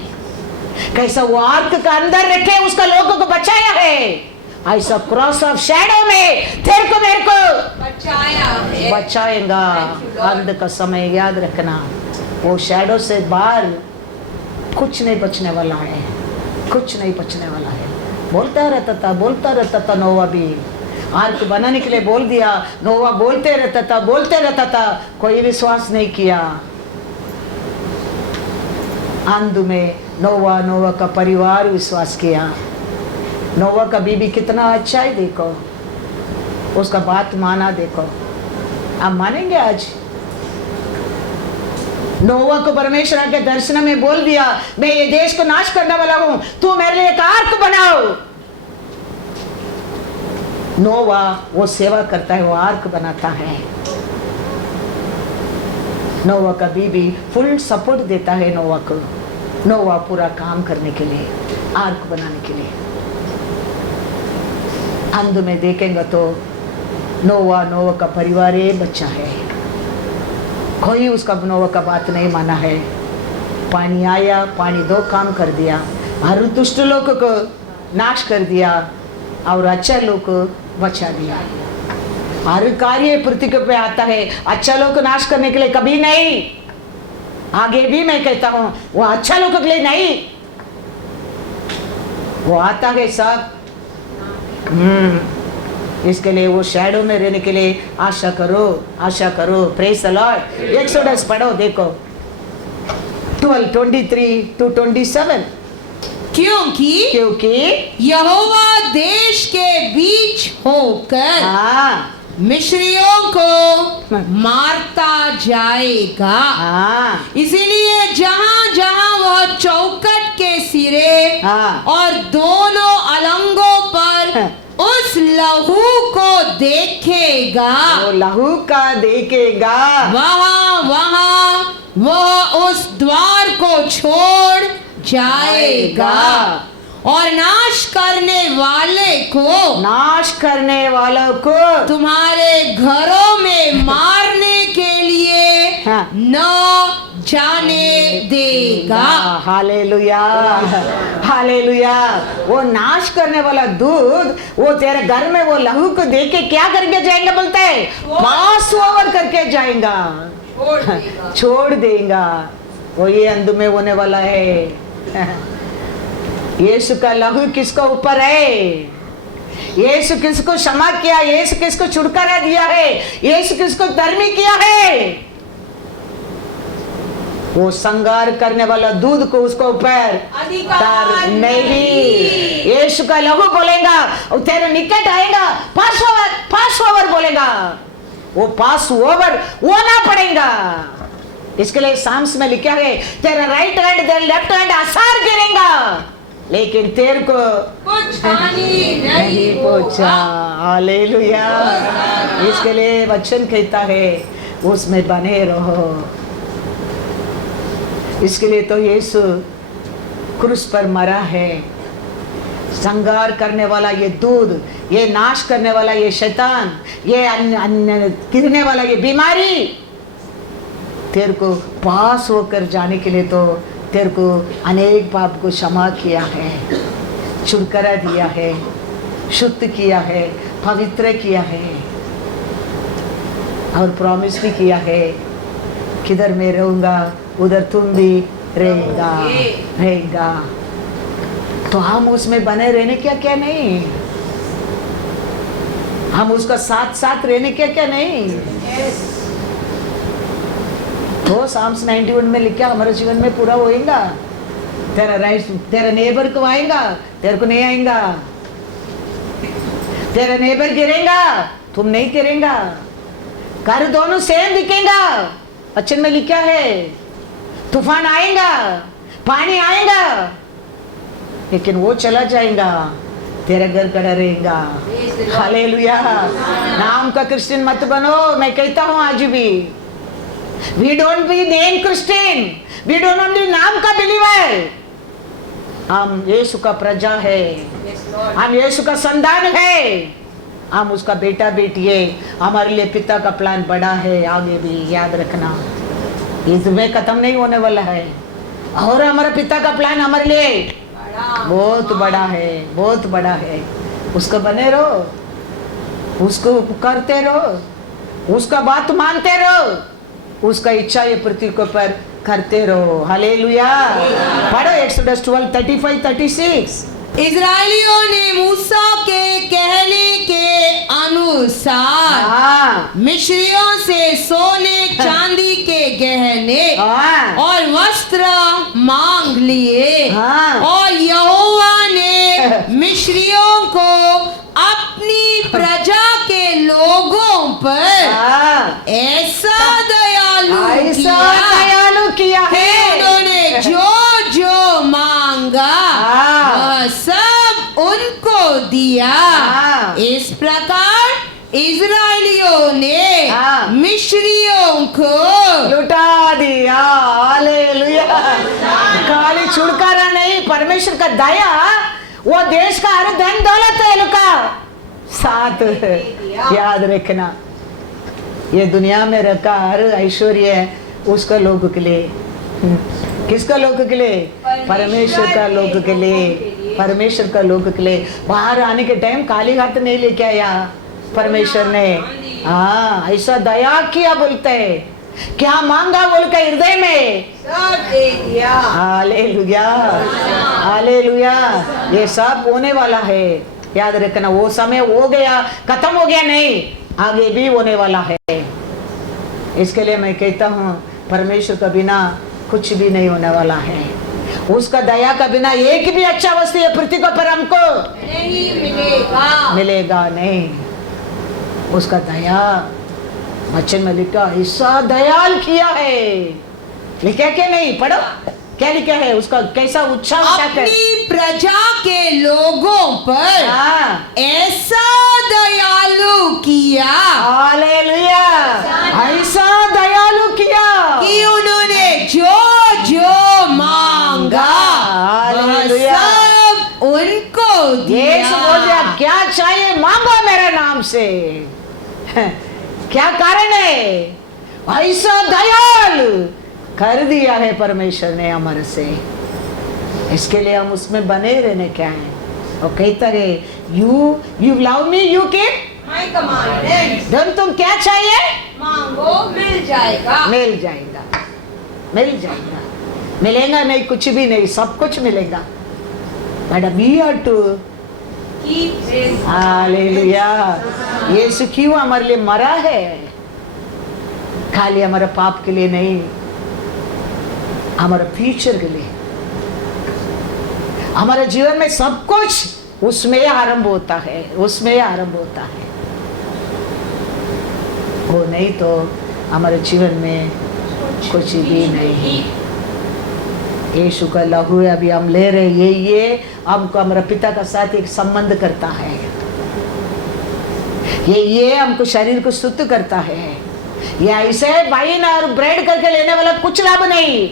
कैसा वो आर्क का अंदर रखे उसका लोगों को बचाया है, ऐसा क्रॉस ऑफ शैडो में तेरे को मेरे को बचाएगा। अंत का समय याद रखना, वो शैडो से बाहर कुछ नहीं बचने वाला है, कुछ नहीं बचने वाला है। बोलता रहता था नोवा भी, आर्क बनाने के लिए बोल दिया, नोवा बोलते रहता था, कोई विश्वास नहीं किया। अंत में नोवा का परिवार विश्वास किया। नोवा का बीबी कितना अच्छा है, देखो उसका बात माना, देखो आप मानेंगे। आज नोवा को परमेश्वर के दर्शन में बोल दिया, मैं ये देश को नाश करने वाला हूं, तू मेरे लिए एक आर्क बनाओ। नोवा वो सेवा करता है, वो आर्क बनाता है। नोवा का बीबी फुल सपोर्ट देता है नोवा को, नोवा पूरा काम करने के लिए, आर्क बनाने के लिए। अंत में देखेंगे तो नोवा का परिवार एक बच्चा है, कोई उसका नोवा का बात नहीं माना है। पानी आया, पानी दो काम कर दिया, हर दुष्ट लोग को नाश कर दिया और अच्छा लोग को बचा दिया। हर कार्य पृथ्वी पे आता है, अच्छा लोग को नाश करने के लिए कभी नहीं। आगे भी मैं कहता हूँ, वो अच्छा लोग के लिए नहीं, वो आता है सब इसके लिए वो शैडो में रहने के लिए आशा करो, आशा करो। Praise the Lord. एक्सोडस पढ़ो, देखो 12:23 to 27। क्योंकि यहोवा देश के बीच होकर हाँ मिस्रियों को मारता जाएगा। इसीलिए जहाँ जहाँ वह चौखट के सिरे और दोनों अलंगों पर उस लहू को देखेगा, वो लहू का देखेगा, वहाँ वहाँ वह उस द्वार को छोड़ जाएगा और नाश करने वालों को तुम्हारे घरों में मारने के लिए न जाने देगा। Hallelujah, hallelujah. वो नाश करने वाला दूध वो तेरे घर में वो लहू को देख के क्या करके जाएगा, बोलता है पास ओवर करके जाएगा, छोड़ देगा। वो ये अंध में होने वाला है। यीशु का लहू किसको ऊपर है? यीशु किसको क्षमा किया? यीशु किसको छुटकारा दिया है? यीशु किसको धर्मी किया है? वो संगार करने वाला दूध को उसको ऊपर अधिकार नहीं। यीशु का लहू बोलेगा और तेरे निकट आएगा, पास ओवर बोलेगा, वो पास ओवर होना पड़ेगा। इसके लिए साम्स में लिखा है तेरा राइट हैंड तेरा लेफ्ट हैंड आसार गिरेगा, लेकिन तेरे को कुछ हानि नहीं पहुंचा। हालेलुया। इसके लिए वचन कहता है उसमें बने रहो। इसके लिए तो यीशु क्रूस पर मरा है। संगार करने वाला ये दूध, ये नाश करने वाला ये शैतान, ये गिरने वाला ये बीमारी तेरे को पास होकर जाने के लिए तो तेरे को अनेक पाप को क्षमा किया है, छुटकारा दिया है, शुद्ध किया है, पवित्र किया है और प्रॉमिस भी किया है किधर मैं रहूंगा उधर तुम भी रहेगा। तो हम उसमें बने रहने क्या नहीं, हम उसका साथ साथ रहने क्या नहीं। तो साम्स 91 में लिखा हमारे जीवन में पूरा होएगा। तेरा राइट तेरा नेबर को आएगा, तेरे को नहीं आएगा। तेरा नेबर गिरेगा, तुम नहीं गिरेगा। घर दोनों सेम दिखेगा। वचन में लिखा है तूफान आएगा, पानी आएगा, लेकिन वो चला जाएगा, तेरा घर खड़ा रहेगा। हालेलुया। नाम का क्रिश्चियन मत बनो। मैं कहता हूँ आज भी We don't be name Christian. We don't be नाम का बिलीवर। हम यीशु का प्रजा है, हम यीशु का संतान है, हम उसका बेटा बेटी है। हमारे लिए पिता का प्लान बड़ा है, आगे भी याद रखना। इसमें खत्म नहीं होने वाला है और हमारा पिता का प्लान हमारे लिए बहुत बड़ा है, बहुत बड़ा है। उसको बने रहो, उसको करते रहो, उसका बात मानते रहो, उसका इच्छा ये पृथ्वी के ऊपर करते रहो। हालेलुया। पढ़ो एक्सोडस 12:35-36। इजरायलियों ने मूसा के कहने के अनुसार मिस्रियों से सोने चांदी के गहने और वस्त्र मांग लिए और यहोवा ने मिस्रियों को अपनी प्रजा के लोगों पर ऐसा दयालु किया है। उन्होंने जो जो मांगा वह सब उनको दिया। इस प्रकार इजरायलियों ने मिस्रियों को लुटा दिया। हालेलुया। खाली छुटकारा नहीं, परमेश्वर का दया वो देश का हर धन दौलत है लुका साथ। याद रखना ये दुनिया में रखा हर ऐश्वर्य है उसका लोगों के लिए। किसका लोगों के लिए? परमेश्वर का लोगों के लिए, परमेश्वर का लोगों के लिए। बाहर आने के टाइम काली हाथ नहीं लेके आया परमेश्वर ने। हाँ, ऐसा दया किया बोलते है। क्या मांगा बोल के हृदय में सब दे दिया। Hallelujah, hallelujah. ये सब होने वाला है। याद रखना, वो समय हो गया, खत्म हो गया नहीं, आगे भी होने वाला है। इसके लिए मैं कहता हूँ परमेश्वर के बिना कुछ भी नहीं होने वाला है। उसका दया का बिना एक भी अच्छा वस्तु ये पृथ्वी पर हमको नहीं मिलेगा, मिलेगा नहीं। उसका दया वचन में लिखा, ऐसा दयाल किया है, लिखा क्या नहीं, पढ़ो क्या लिखा है, उसका कैसा उत्साह अपनी प्रजा के लोगों पर ऐसा दयालु किया, हालेलुया, ऐसा दयालु किया कि उन्होंने जो जो मांगा हालेलुया, सब उनको यीशु बोल दिया, दिया। क्या चाहिए मांगो मेरे नाम से। क्या कारण है, ऐसा दयालु कर दिया है परमेश्वर ने हमारे से। इसके लिए हम उसमें बने रहने क्या है, और कहता है you love me, you keep My commandments, धन, तुम क्या चाहिए मांगो मिल जाएगा, मिल जाएगा, मिल जाएगा, मिलेगा नहीं कुछ भी नहीं, सब कुछ मिलेगा। But we are to Keep his hallelujah, Yeshu क्यों हमारे लिए मरा है, खाली हमारे पाप के लिए नहीं, हमारे फ्यूचर के लिए। हमारे जीवन में सब कुछ उसमें आरंभ होता है, उसमें आरंभ होता है। वो नहीं तो हमारे जीवन में कुछ भी नहीं। यीशु का लहू है, अभी हम ले रहे, ये हमको हमारे पिता का साथ एक संबंध करता है, ये हमको शरीर को शुद्ध करता है। ये ऐसे वाइन और ब्रेड करके लेने वाला कुछ लाभ नहीं।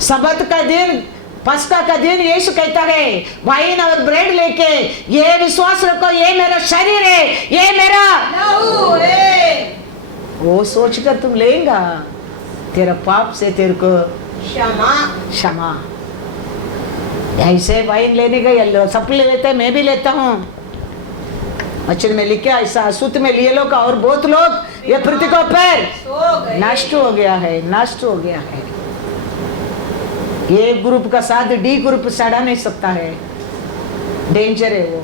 सबत का दिन, पस्का का दिन, यीशु कहता है वाइन और ब्रेड लेके ये विश्वास रखो, ये मेरा शरीर है, ये मेरा लहू है, वो सोचकर तुम लेगा, तेरा पाप से तेरे को क्षमा। क्षमा। ऐसे वाइन लेने का सब ले लेते हैं, मैं भी लेता हूँ। वचन में लिखा ऐसा अशुद्ध में लिए लोग और बहुत लोग ये पृथ्वी को पर सो गए। नष्ट हो गया है, नष्ट हो गया है। ये ग्रुप का साथ डी ग्रुप सड़ा नहीं सकता है, डेंजर है वो।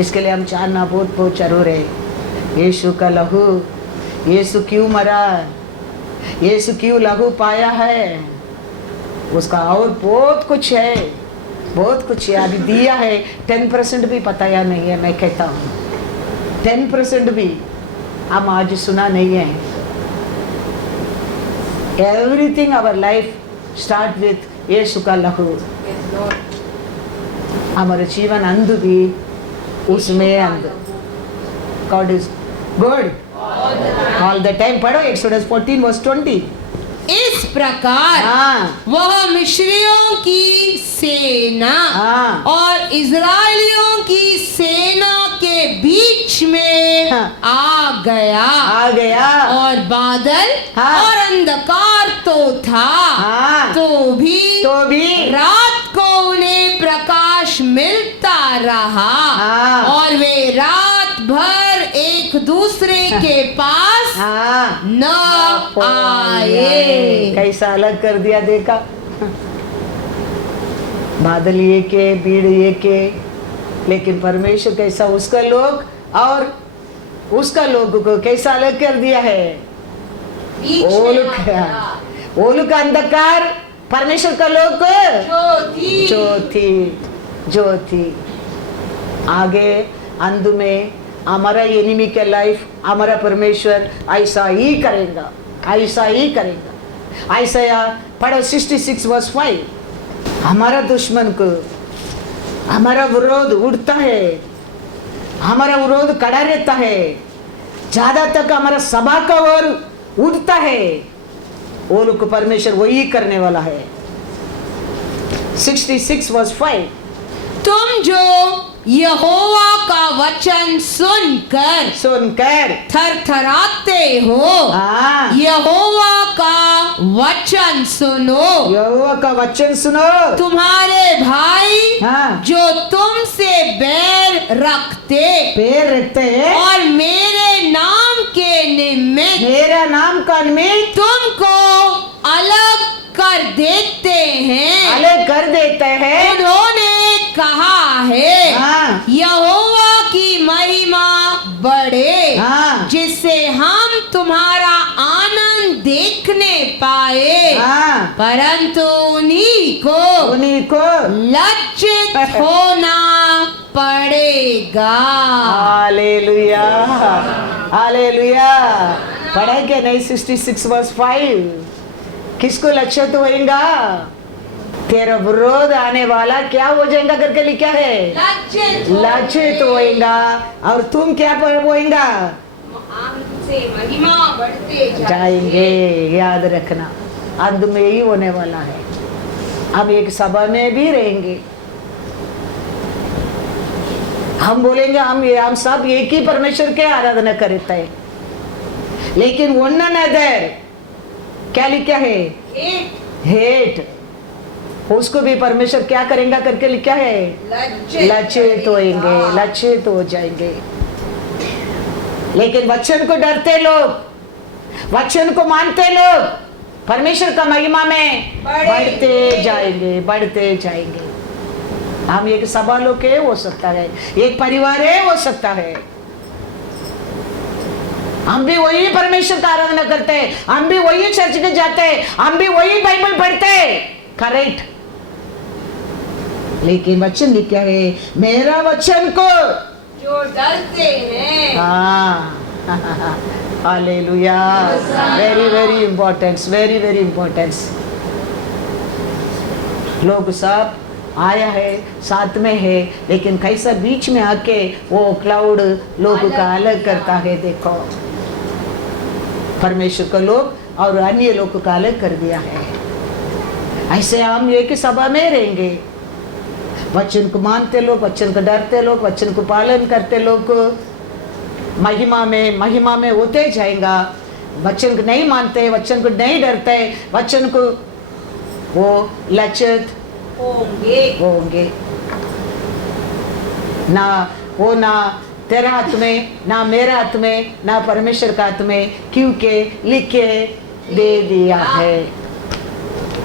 इसके लिए हम जानना बहुत बहुत जरूर है। यीशु का लहू, यीशु क्यों मरा, यीशु क्यों लहू पाया है, उसका और बहुत कुछ है, बहुत कुछ है। अभी दिया है 10% भी पता या नहीं है, मैं कहता हूँ 10% भी हम आज सुना नहीं है। Everything our life start with Yeshu का लहू। हमारे जीवन अंध भी उसमें अंध। God is good all the time. पढ़ो एक्सोडस 14:20। इस प्रकार वह मिस्रियों की सेना और इजरायलियों की सेना के बीच में आ गया और बादल और अंधकार तो था, तो भी रात को उन्हें प्रकाश मिलता रहा और वे रात भर एक दूसरे के पास न आए। कैसा अलग कर दिया, देखा, बादल ये के, भीड़ ये के, लेकिन परमेश्वर कैसा उसका लोग और उसका लोग को कैसा अलग कर दिया है। ओलू का अंधकार, परमेश्वर का लोग ज्योति। आगे अंध में हमारा एनिमी के लाइफ, हमारा परमेश्वर ऐसा ही करेगा, ऐसा ही करेगा। ऐसा पढ़ो 66:5। हमारा दुश्मन को हमारा विरोध उठता है, हमारा विरोध खड़ा रहता है, ज्यादा तक हमारा सभा का ओर उठता है, वो लोग को परमेश्वर वही करने वाला है। 66:5। तुम जो यहोवा का वचन सुनकर थरथराते हो, यहोवा का वचन सुनो। यहोवा का वचन सुनो। तुम्हारे भाई जो तुमसे बैर रखते हैं और मेरे नाम के निमित्त, मेरा नाम का निमित्त तुमको अलग कर देते हैं, अलग कर देते हैं। उन्होंने कहा है जिससे हम तुम्हारा आनंद देखने पाए, परंतु उन्हीं को लज्जित होना पड़ेगा। Hallelujah, hallelujah. पढ़े क्या नहीं? 66 वर्स 5। किसको लज्जित होएगा? तेरा विरोध आने वाला क्या हो जाएगा करके लिखा है? लज्जित होएगा। और तुम क्या होएगा? महिमा बढ़ते जाएंगे। याद रखना, अंत में ही होने वाला है। हम एक सभा में भी रहेंगे, हम बोलेंगे हम सब एक ही परमेश्वर के आराधना करते हैं, लेकिन वन अनदर क्या लिखा है? हेट। उसको भी परमेश्वर क्या करेंगे करके लिखा है? लज्जित होएंगे, लज्जित हो जाएंगे। लेकिन वचन को डरते लोग, वचन को मानते लोग परमेश्वर का महिमा में बढ़ते जाएंगे, बढ़ते जाएंगे। हम एक सभा लोग के हो सकता है, एक परिवार है हो सकता है, हम भी वही परमेश्वर का आराधना करते हैं, हम भी वही चर्च में जाते हैं, हम भी वही बाइबल पढ़ते हैं, करेक्ट। लेकिन वचन लिखा है, मेरा वचन को जो डरते हैं। Hallelujah. Very very importance, very very importance. लोग सब आया है, साथ में है, लेकिन कैसा बीच में आके वो क्लाउड लोग का अलग करता है। देखो, परमेश्वर का लोग और अन्य लोग का अलग कर दिया है। ऐसे हम एक सभा में रहेंगे, वचन को मानते लोग, वचन को डरते लोग, वचन को पालन करते लोग महिमा में होते जाएगा। वचन को नहीं मानते, वचन को नहीं डरते, वचन को वो लज्जित होंगे। ना तेरा हाथ में, ना मेरा हाथ में, ना परमेश्वर का हाथ में, क्योंकि लिखे दे दिया है।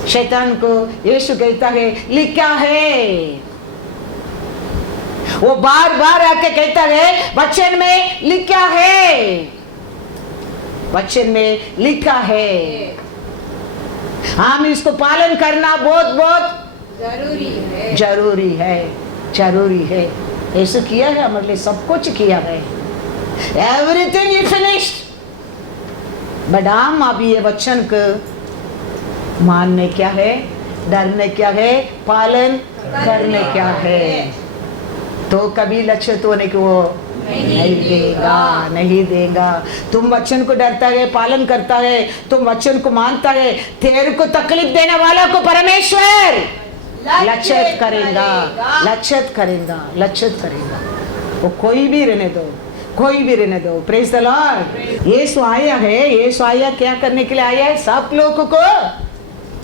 शैतान को यीशु कहता है लिखा है, वो बार बार आके कहता है वचन में लिखा है, वचन में लिखा है। हम इसको पालन करना बहुत बहुत जरूरी है। ऐसा किया है हमारे लिए, सब कुछ किया है, एवरीथिंग इज फिनिश्ड। बट हम अभी ये वचन को मानने क्या है, डरने क्या है, पालन करने क्या है, तो कभी लज्जित होने को नहीं देगा। तुम वचन को डरता है, पालन करता है, तुम वचन को मानता है, तेरे को तकलीफ देने वाला को परमेश्वर लज्जित करेगा। वो कोई भी रहने दो, प्रेज द लॉर्ड। यीशु आया है, यीशु आया क्या करने के लिए आया है? सब लोगों को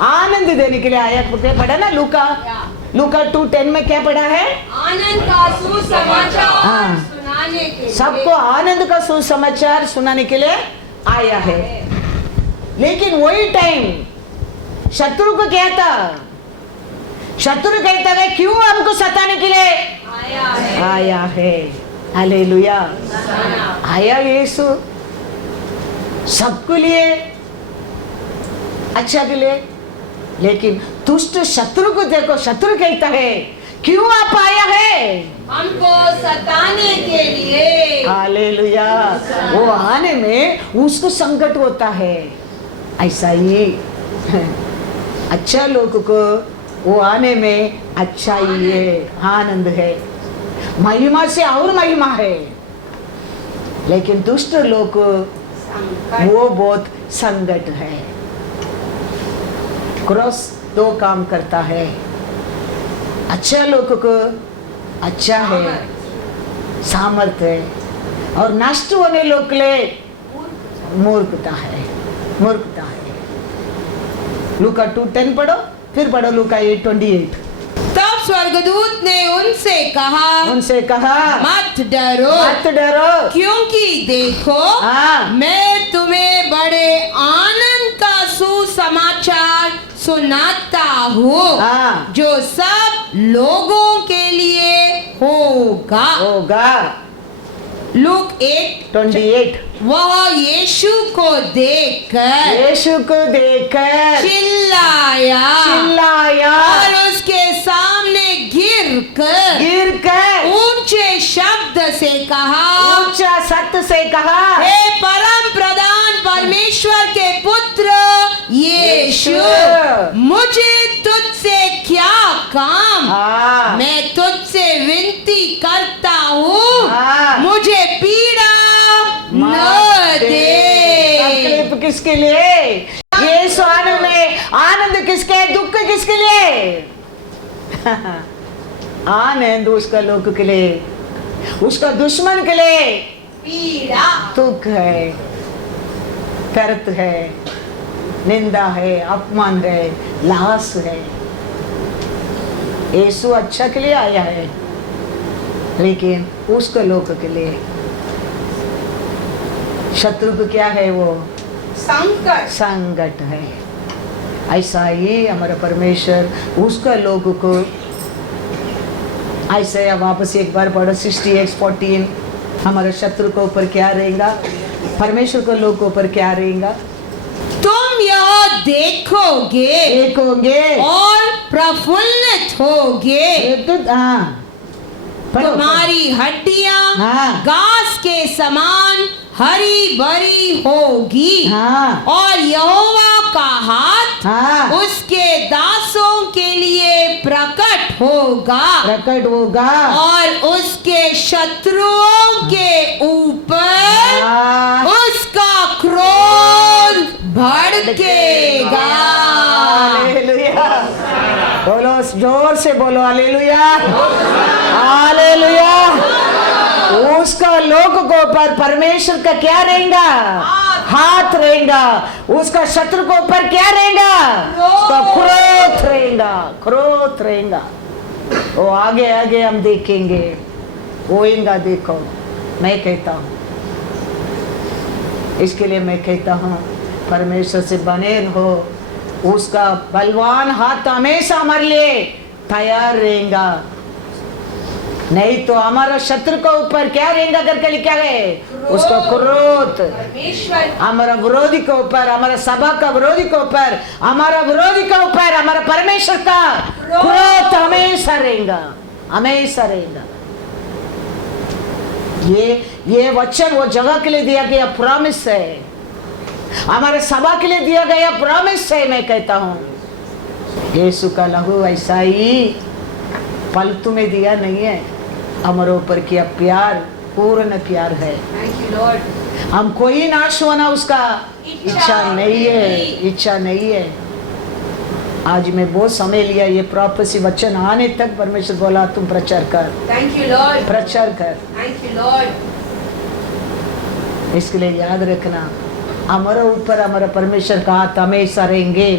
आनंद देने के लिए आया। पढ़ा ना लूका 2:10 में क्या पढ़ा है? आनंद का सुसमाचार सुनाने के लिए, सबको आनंद का सुसमाचार सुनाने के लिए आया है। लेकिन वही टाइम शत्रु को क्या था? शत्रु कहता है क्यों हमको सताने के लिए आया है। हालेलुया। आया यीशु सबके लिए, अच्छा के लिए। लेकिन दुष्ट शत्रु को देखो, शत्रु कहता है क्यों आप आया है? हमको सताने के लिए। हालेलुया। वो आने में उसको संकट होता है। ऐसा ही अच्छा लोग को वो आने में अच्छा ही है, आनंद है, महिमा से और महिमा है। लेकिन दुष्ट लोग वो बहुत संकट है। क्रॉस दो काम करता है, अच्छा लोग को अच्छा है, सामर्थ्य है, और नष्ट होने लोग के लिए मूर्खता है। लूका 2:10 पढ़ो, फिर पढ़ो लूका 8:28। तब स्वर्गदूत ने उनसे कहा मत डरो, क्योंकि देखो मैं तुम्हें बड़े आनंद का सुसमाचार सुनाता हूँ, जो सब लोगों के लिए होगा। लूक 8:28 वह यीशु को देखकर चिल्लाया और उसके सामने गिरकर ऊंचे शब्द से कहा हे परम प्रधान परमेश्वर के पुत्र यीशु, मुझे तुझसे क्या काम? मैं तुझसे विनती करता हूँ, मुझे पीड़ा न दे। तकलीफ किसके लिए? यीशु आने में आनंद किसके, दुख किसके लिए? आनंद उसका लोग के लिए, उसका दुश्मन के लिए पीड़ा, दुख है, दर्द है, निंदा है, अपमान है, लाश है। यीशु अच्छा के लिए आया है, लेकिन उसके लोग के लिए शत्रु को क्या है? वो संकट है। ऐसा ही हमारा परमेश्वर उसका लोग को, ऐसे अब वापस एक बार पढ़ो 68:14, हमारे शत्रु के ऊपर क्या रहेगा? परमेश्वर के लोग के ऊपर क्या रहेगा? तुम यह देखोगे और प्रफुल्लित होगे। तुम्हारी हड्डियां घास के समान हरी भरी होगी और यहोवा का हाथ उसके दासों के लिए प्रकट होगा और उसके शत्रुओं के ऊपर उसका क्रोध भड़केगा। हालेलुया, बोलो जोर से बोलो हालेलुया, हालेलुया। उसका लोग को ऊपर परमेश्वर का क्या रहेगा? हाथ रहेगा। उसका शत्रु को ऊपर क्या रहेगा? उसका क्रोध रहेगा। वो आगे आगे हम देखेंगे, होएगा। देखो, मैं कहता हूँ, इसके लिए मैं कहता हूँ, परमेश्वर से बने रहो। उसका बलवान हाथ हमेशा हमारे लिए तैयार रहेगा। नहीं तो हमारा शत्रु के ऊपर क्या रहेगा करके लिखा है? उसका क्रोध। हमारा विरोधी के ऊपर, हमारा सभा का विरोधी के ऊपर, हमारा विरोधी के ऊपर हमारा परमेश्वर का क्रोध हमेशा रहेगा। ये वचन वो जगह के लिए दिया गया प्रॉमिस है, हमारे सभा के लिए दिया गया प्रॉमिस है। मैं कहता हूँ यीशु का लहू ऐसा ही फालतू में दिया नहीं है, हमारे ऊपर किया प्यार पूर्ण प्यार है। हम कोई नाश होना उसका इच्छा नहीं है। आज मैं बहुत समय लिया ये प्रोफेसी वचन आने तक। परमेश्वर बोला तुम प्रचार कर, प्रचार कर। इसके लिए याद रखना, हमारे ऊपर हमारा परमेश्वर का हाथ हमेशा रहेंगे।